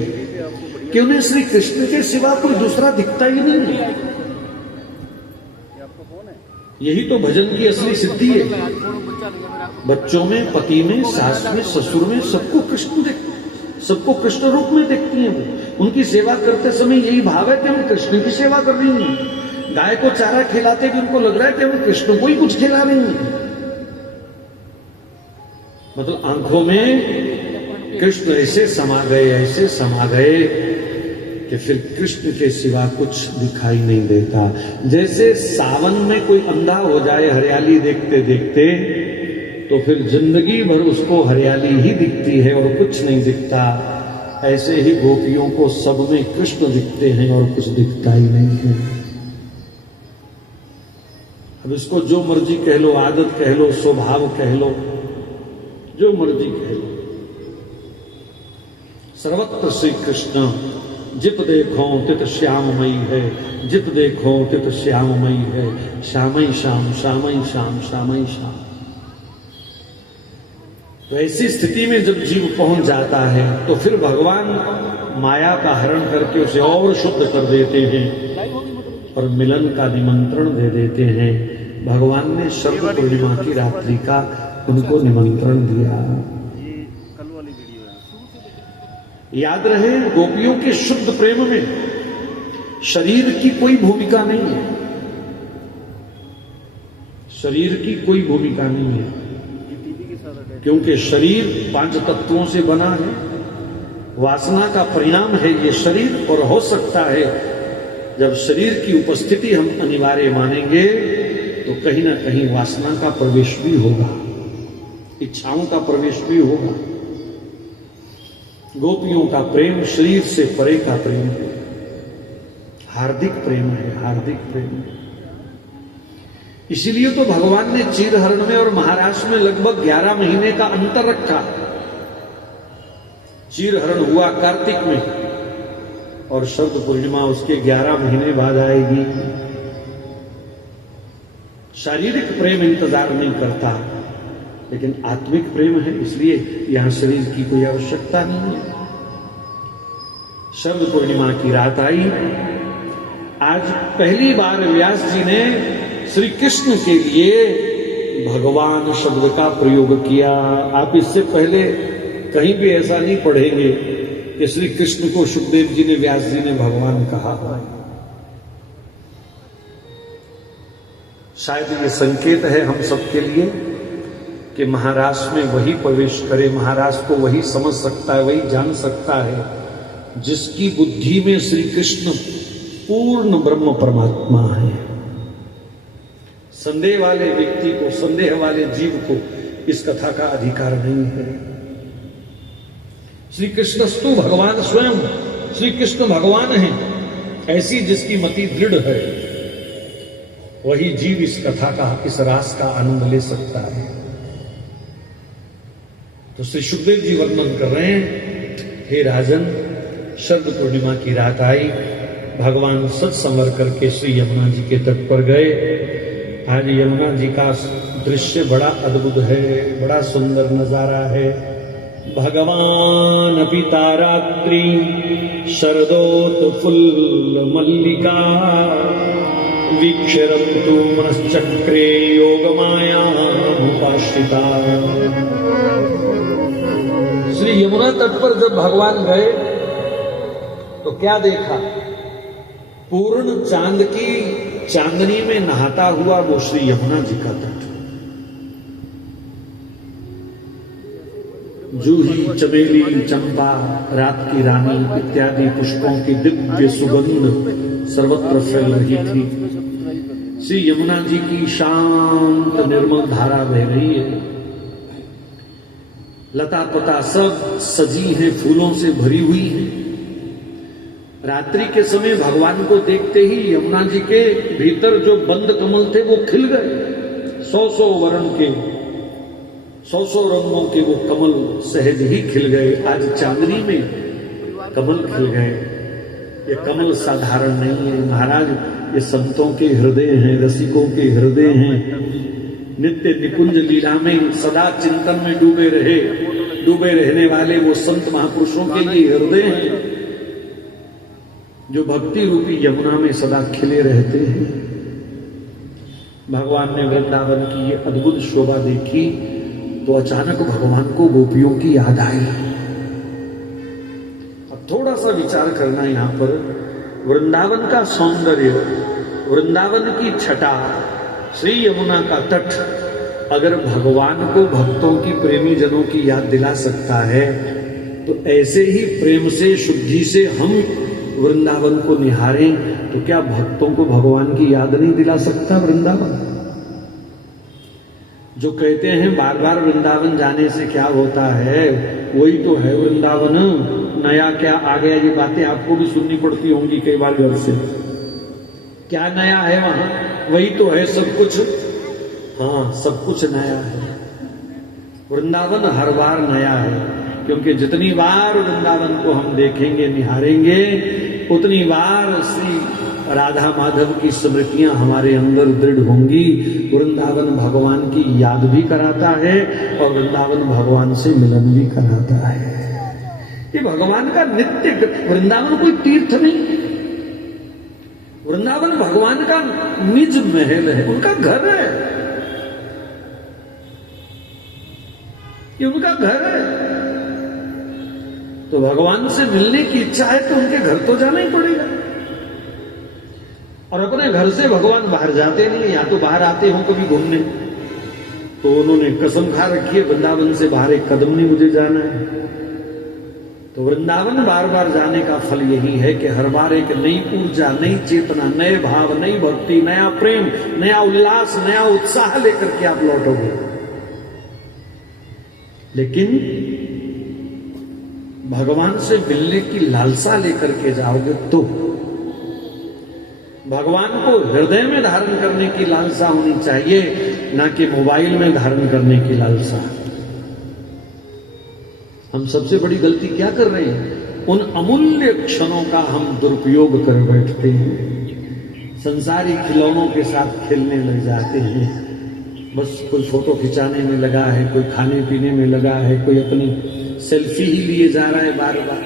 कि उन्हें श्री कृष्ण के सिवा कोई दूसरा दिखता ही नहीं है। यही तो भजन की असली सिद्धि है। बच्चों में, पति में, सास में, ससुर में सबको कृष्ण रूप में देखती हैं वो। उनकी सेवा करते समय यही भाव है कि हम कृष्ण की सेवा कर रही हैं। गाय को चारा खिलाते भी उनको लग रहा है कि हम कृष्ण को ही कुछ खिला रही हैं। मतलब आंखों में कृष्ण ऐसे समा गए कि फिर कृष्ण के सिवा कुछ दिखाई नहीं देता। जैसे सावन में कोई अंधा हो जाए हरियाली देखते देखते, तो फिर जिंदगी भर उसको हरियाली ही दिखती है और कुछ नहीं दिखता। ऐसे ही गोपियों को सब में कृष्ण दिखते हैं और कुछ दिखता ही नहीं है। अब इसको जो मर्जी कह लो, आदत कह लो, स्वभाव कह लो, जो मर्जी कह लो, सर्वत्र श्री कृष्ण जित देखो तित श्याममयी है, जित देखो तित श्याममयी है, श्यामई श्याम श्यामई श्याम श्यामई श्याम। तो ऐसी स्थिति में जब जीव पहुंच जाता है तो फिर भगवान माया का हरण करके उसे और शुद्ध कर देते हैं और मिलन का निमंत्रण दे देते हैं। भगवान ने शरद पूर्णिमा की रात्रि का उनको निमंत्रण दिया। याद रहे, गोपियों के शुद्ध प्रेम में शरीर की कोई भूमिका नहीं है। शरीर की कोई भूमिका नहीं है, क्योंकि शरीर 5 तत्वों से बना है। वासना का परिणाम है ये शरीर, और हो सकता है जब शरीर की उपस्थिति हम अनिवार्य मानेंगे तो कहीं ना कहीं वासना का प्रवेश भी होगा, इच्छाओं का प्रवेश भी होगा। गोपियों का प्रेम शरीर से परे का प्रेम है, हार्दिक प्रेम है, हार्दिक प्रेम है। इसीलिए तो भगवान ने चीरहरण में और महाराष्ट्र में लगभग 11 महीने का अंतर रखा। चीरहरण हुआ कार्तिक में और शरद पूर्णिमा उसके 11 महीने बाद आएगी। शारीरिक प्रेम इंतजार नहीं करता, लेकिन आत्मिक प्रेम है, इसलिए यहां शरीर की कोई आवश्यकता नहीं है। शरद पूर्णिमा की रात आई। आज पहली बार व्यास जी ने श्री कृष्ण के लिए भगवान शब्द का प्रयोग किया। आप इससे पहले कहीं भी ऐसा नहीं पढ़ेंगे कि श्री कृष्ण को सुखदेव जी ने, व्यास जी ने भगवान कहा। शायद ये संकेत है हम सबके लिए कि महाराष्ट्र में वही प्रवेश करे, महाराष्ट्र को वही समझ सकता है, वही जान सकता है जिसकी बुद्धि में श्री कृष्ण पूर्ण ब्रह्म परमात्मा है। संदेह वाले व्यक्ति को, संदेह वाले जीव को इस कथा का अधिकार नहीं है। श्री कृष्णस्तु भगवान स्वयं, श्री कृष्ण भगवान है, ऐसी जिसकी मति दृढ़ है वही जीव इस कथा का, इस रास का आनंद ले सकता है। तो श्री सुखदेव जी वर्णन कर रहे हैं, हे राजन, शरद पूर्णिमा की रात आई, भगवान सच संवर करके श्री यमुना जी के तट पर गए। आज यमुना जी का दृश्य बड़ा अद्भुत है, बड़ा सुंदर नजारा है। भगवान पिता रात्रि शरदोत्फुल्ल मल्लिका वीक्षरन्तु मनश्चक्रे योगमायामुपाश्रिता। श्री यमुना तट पर जब भगवान गए तो क्या देखा? पूर्ण चांद की चांदनी में नहाता हुआ वो श्री यमुना जी का तट। जूही, चमेली, चंपा, रात की रानी इत्यादि पुष्पों की दिव्य सुगंध सर्वत्र फैल रही थी। श्री यमुना जी की शांत निर्मल धारा बह रही है। लता पता सब सजी है, फूलों से भरी हुई है। रात्रि के समय भगवान को देखते ही यमुना जी के भीतर जो बंद कमल थे वो खिल गए। 100 वर्ण के, 100 रंगों के वो कमल सहज ही खिल गए। आज चांदनी में कमल खिल गए। ये कमल साधारण नहीं है महाराज, ये संतों के हृदय हैं, रसिकों के हृदय हैं। नित्य निकुंज लीला में सदा चिंतन में डूबे रहे डूबे रहने वाले वो संत महापुरुषों के ये हृदय हैं जो भक्ति रूपी यमुना में सदा खिले रहते हैं। भगवान ने वृंदावन की ये अद्भुत शोभा देखी तो अचानक भगवान को गोपियों की याद आई। अब थोड़ा सा विचार करना यहां पर, वृंदावन का सौंदर्य, वृंदावन की छटा, श्री यमुना का तट अगर भगवान को भक्तों की, प्रेमी जनों की याद दिला सकता है तो ऐसे ही प्रेम से, शुद्धि से हम वृंदावन को निहारें तो क्या भक्तों को भगवान की याद नहीं दिला सकता वृंदावन? जो कहते हैं बार बार वृंदावन जाने से क्या होता है, वही तो है वृंदावन, नया क्या आ गया, ये बातें आपको भी सुननी पड़ती होंगी कई बार घर से। क्या नया है वहां? वही तो है सब कुछ। हाँ, सब कुछ नया है। वृंदावन हर बार नया है, क्योंकि जितनी बार वृंदावन को हम देखेंगे, निहारेंगे, उतनी बार श्री राधा माधव की स्मृतियां हमारे अंदर दृढ़ होंगी। वृंदावन भगवान की याद भी कराता है और वृंदावन भगवान से मिलन भी कराता है। ये भगवान का नित्य, वृंदावन कोई तीर्थ नहीं, वृंदावन भगवान का निज महल है, उनका घर है, ये उनका घर है। तो भगवान से मिलने की इच्छा है तो उनके घर तो जाना ही पड़ेगा। और अपने घर से भगवान बाहर जाते नहीं, या तो बाहर आते हो कभी घूमने, तो उन्होंने कसम खा रखी है वृंदावन से बाहर एक कदम नहीं मुझे जाना है। तो वृंदावन बार बार जाने का फल यही है कि हर बार एक नई ऊर्जा, नई चेतना, नए भाव, नई भक्ति, नया प्रेम, नया उल्लास, नया उत्साह लेकर के आप लौटोगे। लेकिन भगवान से मिलने की लालसा लेकर के जाओगे तो, भगवान को हृदय में धारण करने की लालसा होनी चाहिए, ना कि मोबाइल में धारण करने की लालसा। हम सबसे बड़ी गलती क्या कर रहे हैं? उन अमूल्य क्षणों का हम दुरुपयोग कर बैठते हैं, संसारी खिलौनों के साथ खेलने लग जाते हैं। बस कोई फोटो खिंचाने में लगा है, कोई खाने पीने में लगा है, कोई अपनी सेल्फी ही लिए जा रहा है बार बार।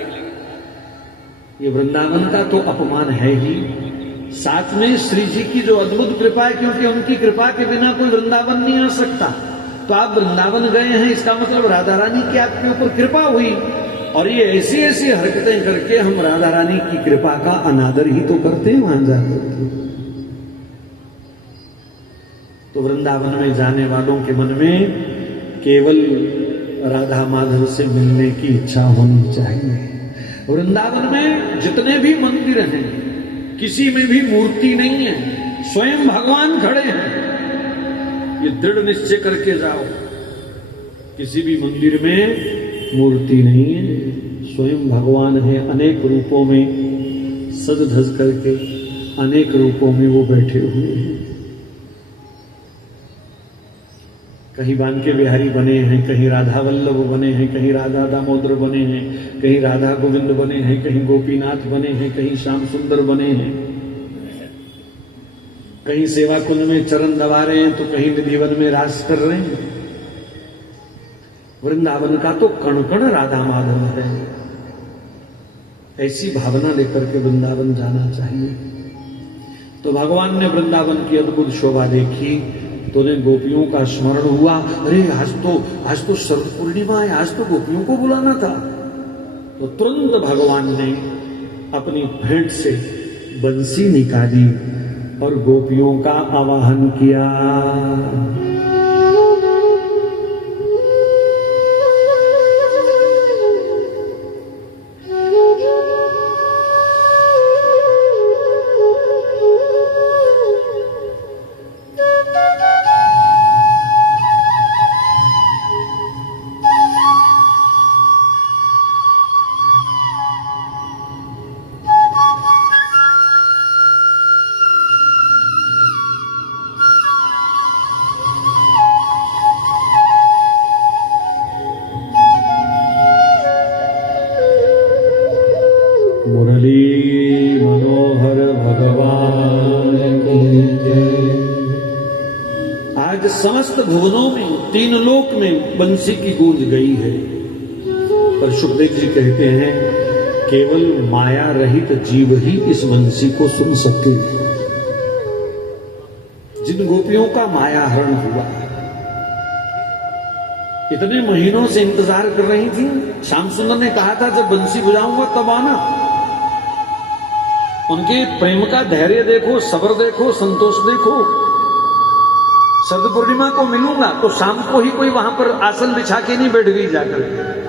ये वृंदावन का तो अपमान है ही, साथ में श्री जी की जो अद्भुत कृपा है, क्योंकि उनकी कृपा के बिना कोई वृंदावन नहीं आ सकता। तो आप वृंदावन गए हैं, इसका मतलब राधा रानी की आपके ऊपर कृपा हुई, और ये ऐसी ऐसी हरकतें करके हम राधा रानी की कृपा का अनादर ही तो करते हैं वहां जाकर के। तो वृंदावन में जाने वालों के मन में केवल राधा माधव से मिलने की इच्छा होनी चाहिए। वृंदावन में जितने भी मंदिर हैं, किसी में भी मूर्ति नहीं है, स्वयं भगवान खड़े हैं। ये दृढ़ निश्चय करके जाओ, किसी भी मंदिर में मूर्ति नहीं है, स्वयं भगवान है। अनेक रूपों में सज धज करके, अनेक रूपों में वो बैठे हुए हैं। कहीं बांके बिहारी बने हैं, कहीं राधा वल्लभ बने हैं, कहीं राधा दामोदर बने हैं, कहीं राधा गोविंद बने हैं, कहीं गोपीनाथ बने हैं, कहीं श्याम सुंदर बने हैं, कहीं सेवा कुंज में चरण दबा रहे हैं, तो कहीं निधिवन में रास कर रहे हैं। वृंदावन का तो कण कण राधा माधव है। ऐसी भावना लेकर के वृंदावन जाना चाहिए। तो भगवान ने वृंदावन की अद्भुत शोभा देखी तो उन्हें गोपियों का स्मरण हुआ। अरे आज तो शरद पूर्णिमा है, आज तो गोपियों को बुलाना था। तो तुरंत भगवान ने अपनी भेंट से बंसी निकाली और गोपियों का आवाहन किया। समस्त भुवनों में, तीन लोक में बंसी की गूंज गई है। पर सुखदेव जी कहते हैं केवल माया रहित जीव ही इस बंसी को सुन सकते। जिन गोपियों का माया हरण हुआ, इतने महीनों से इंतजार कर रही थी। श्याम सुंदर ने कहा था जब बंसी बजाऊंगा तब आना। उनके प्रेम का धैर्य देखो, सब्र देखो, संतोष देखो। शरद पूर्णिमा को मिलूंगा तो शाम को ही कोई वहां पर आसन बिछा के नहीं बैठ गई जाकर।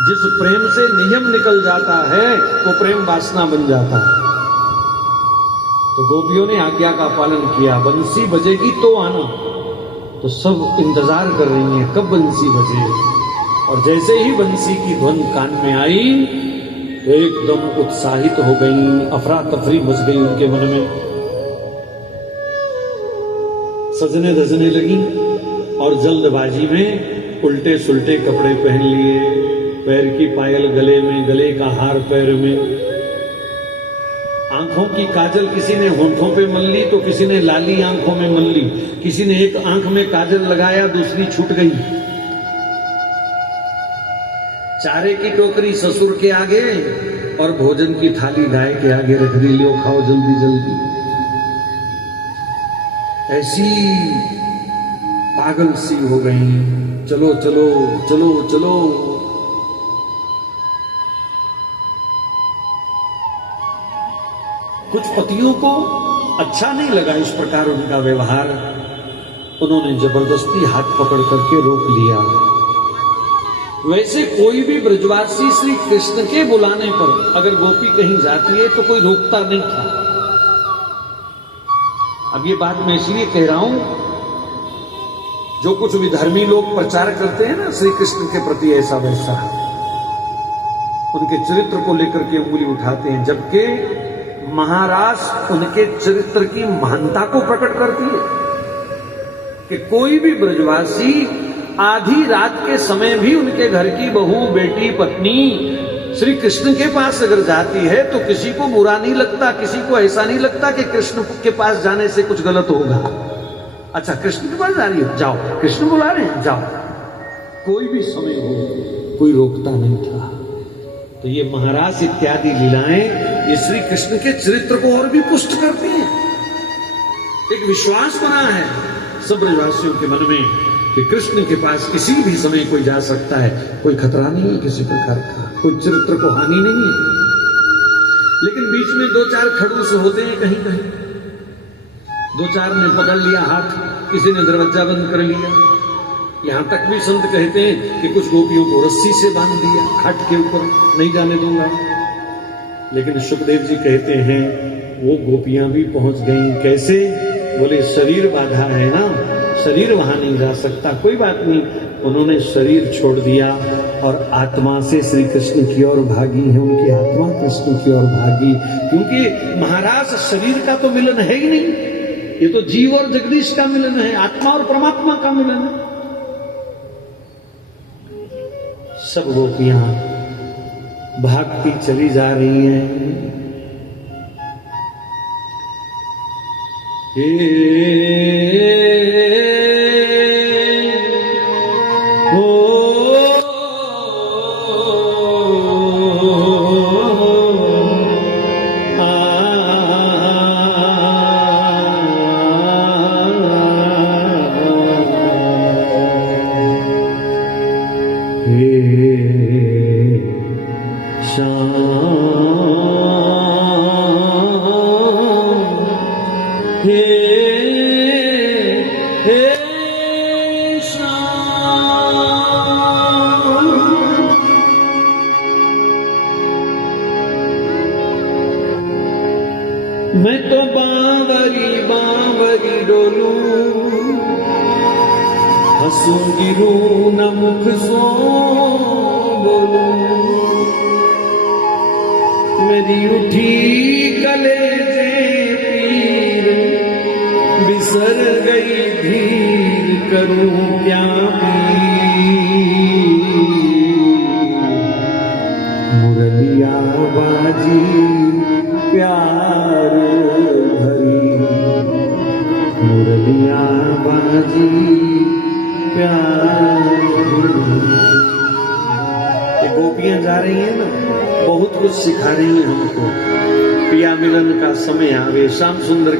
जिस प्रेम से नियम निकल जाता है वो प्रेम वासना बन जाता है। तो गोपियों ने आज्ञा का पालन किया, बंसी बजेगी तो आना। तो सब इंतजार कर रही हैं कब बंसी बजे। और जैसे ही बंसी की ध्वनि कान में आई तो एकदम उत्साहित हो गई, अफरा तफरी मच गई उनके मन में। सजने धजने लगी और जल्दबाजी में उल्टे सुल्टे कपड़े पहन लिए, पैर की पायल गले में, गले का हार पैर में, आंखों की काजल किसी ने होंठों पे मल ली तो किसी ने लाली आंखों में मल ली, किसी ने एक आंख में काजल लगाया दूसरी छूट गई। चारे की टोकरी ससुर के आगे और भोजन की थाली गाय के आगे रख दी, लो खाओ जल्दी जल्दी। ऐसी पागल सी हो गई, चलो चलो चलो चलो। कुछ पतियों को अच्छा नहीं लगा इस प्रकार उनका व्यवहार। उन्होंने जबरदस्ती हाथ पकड़ करके रोक लिया। वैसे कोई भी ब्रजवासी श्री कृष्ण के बुलाने पर अगर गोपी कहीं जाती है तो कोई रोकता नहीं था। अब ये बात मैं इसलिए कह रहा हूं, जो कुछ विधर्मी लोग प्रचार करते हैं ना श्री कृष्ण के प्रति ऐसा वैसा, उनके चरित्र को लेकर के उंगली उठाते हैं, जबकि महाराज उनके चरित्र की महानता को प्रकट करती है कि कोई भी ब्रजवासी आधी रात के समय भी उनके घर की बहू, बेटी, पत्नी श्री कृष्ण के पास अगर जाती है तो किसी को बुरा नहीं लगता, किसी को ऐसा नहीं लगता कि कृष्ण के पास जाने से कुछ गलत होगा। अच्छा कृष्ण के पास जा रही है, जाओ, कृष्ण बुला रहे हैं, जाओ। कोई भी समय हो कोई रोकता नहीं था। तो ये महाराज इत्यादि लीलाएं ये श्री कृष्ण के चरित्र को और भी पुष्ट करती हैं। एक विश्वास बना है सब ब्रजवासियों के मन में कि कृष्ण के पास किसी भी समय कोई जा सकता है, कोई खतरा नहीं है किसी प्रकार का, कोई चरित्र को हानि नहीं है। लेकिन बीच में दो चार खड़ूस होते हैं कहीं कहीं, दो चार ने पकड़ लिया हाथ, किसी ने दरवाजा बंद कर लिया। यहां तक भी संत कहते हैं कि कुछ गोपियों को रस्सी से बांध दिया खाट के ऊपर, नहीं जाने दूंगा। लेकिन सुखदेव जी कहते हैं वो गोपियां भी पहुंच गईं। कैसे? बोले शरीर बाधा है ना, शरीर वहां नहीं जा सकता, कोई बात नहीं। उन्होंने शरीर छोड़ दिया और आत्मा से श्री कृष्ण की ओर भागी है, उनकी आत्मा कृष्ण की ओर भागी। क्योंकि महाराज शरीर का तो मिलन है ही नहीं, ये तो जीव और जगदीश का मिलन है, आत्मा और परमात्मा का मिलन है। सब गोपियां भागती चली जा रही हैं। मैं तो बांवरी बांवरी डोलू, हंसू गिरू न मुख सो बोलू। मेरी उठी कलेजे पीर, बिसर गई धीर, करूं क्या मुरलिया बाजी प्यार भरी, मुरलिया बाजी प्यार भरी। गा रही है ना, बहुत कुछ सिखा रही है हमको। पिया मिलन का समय आवे, श्याम सुंदर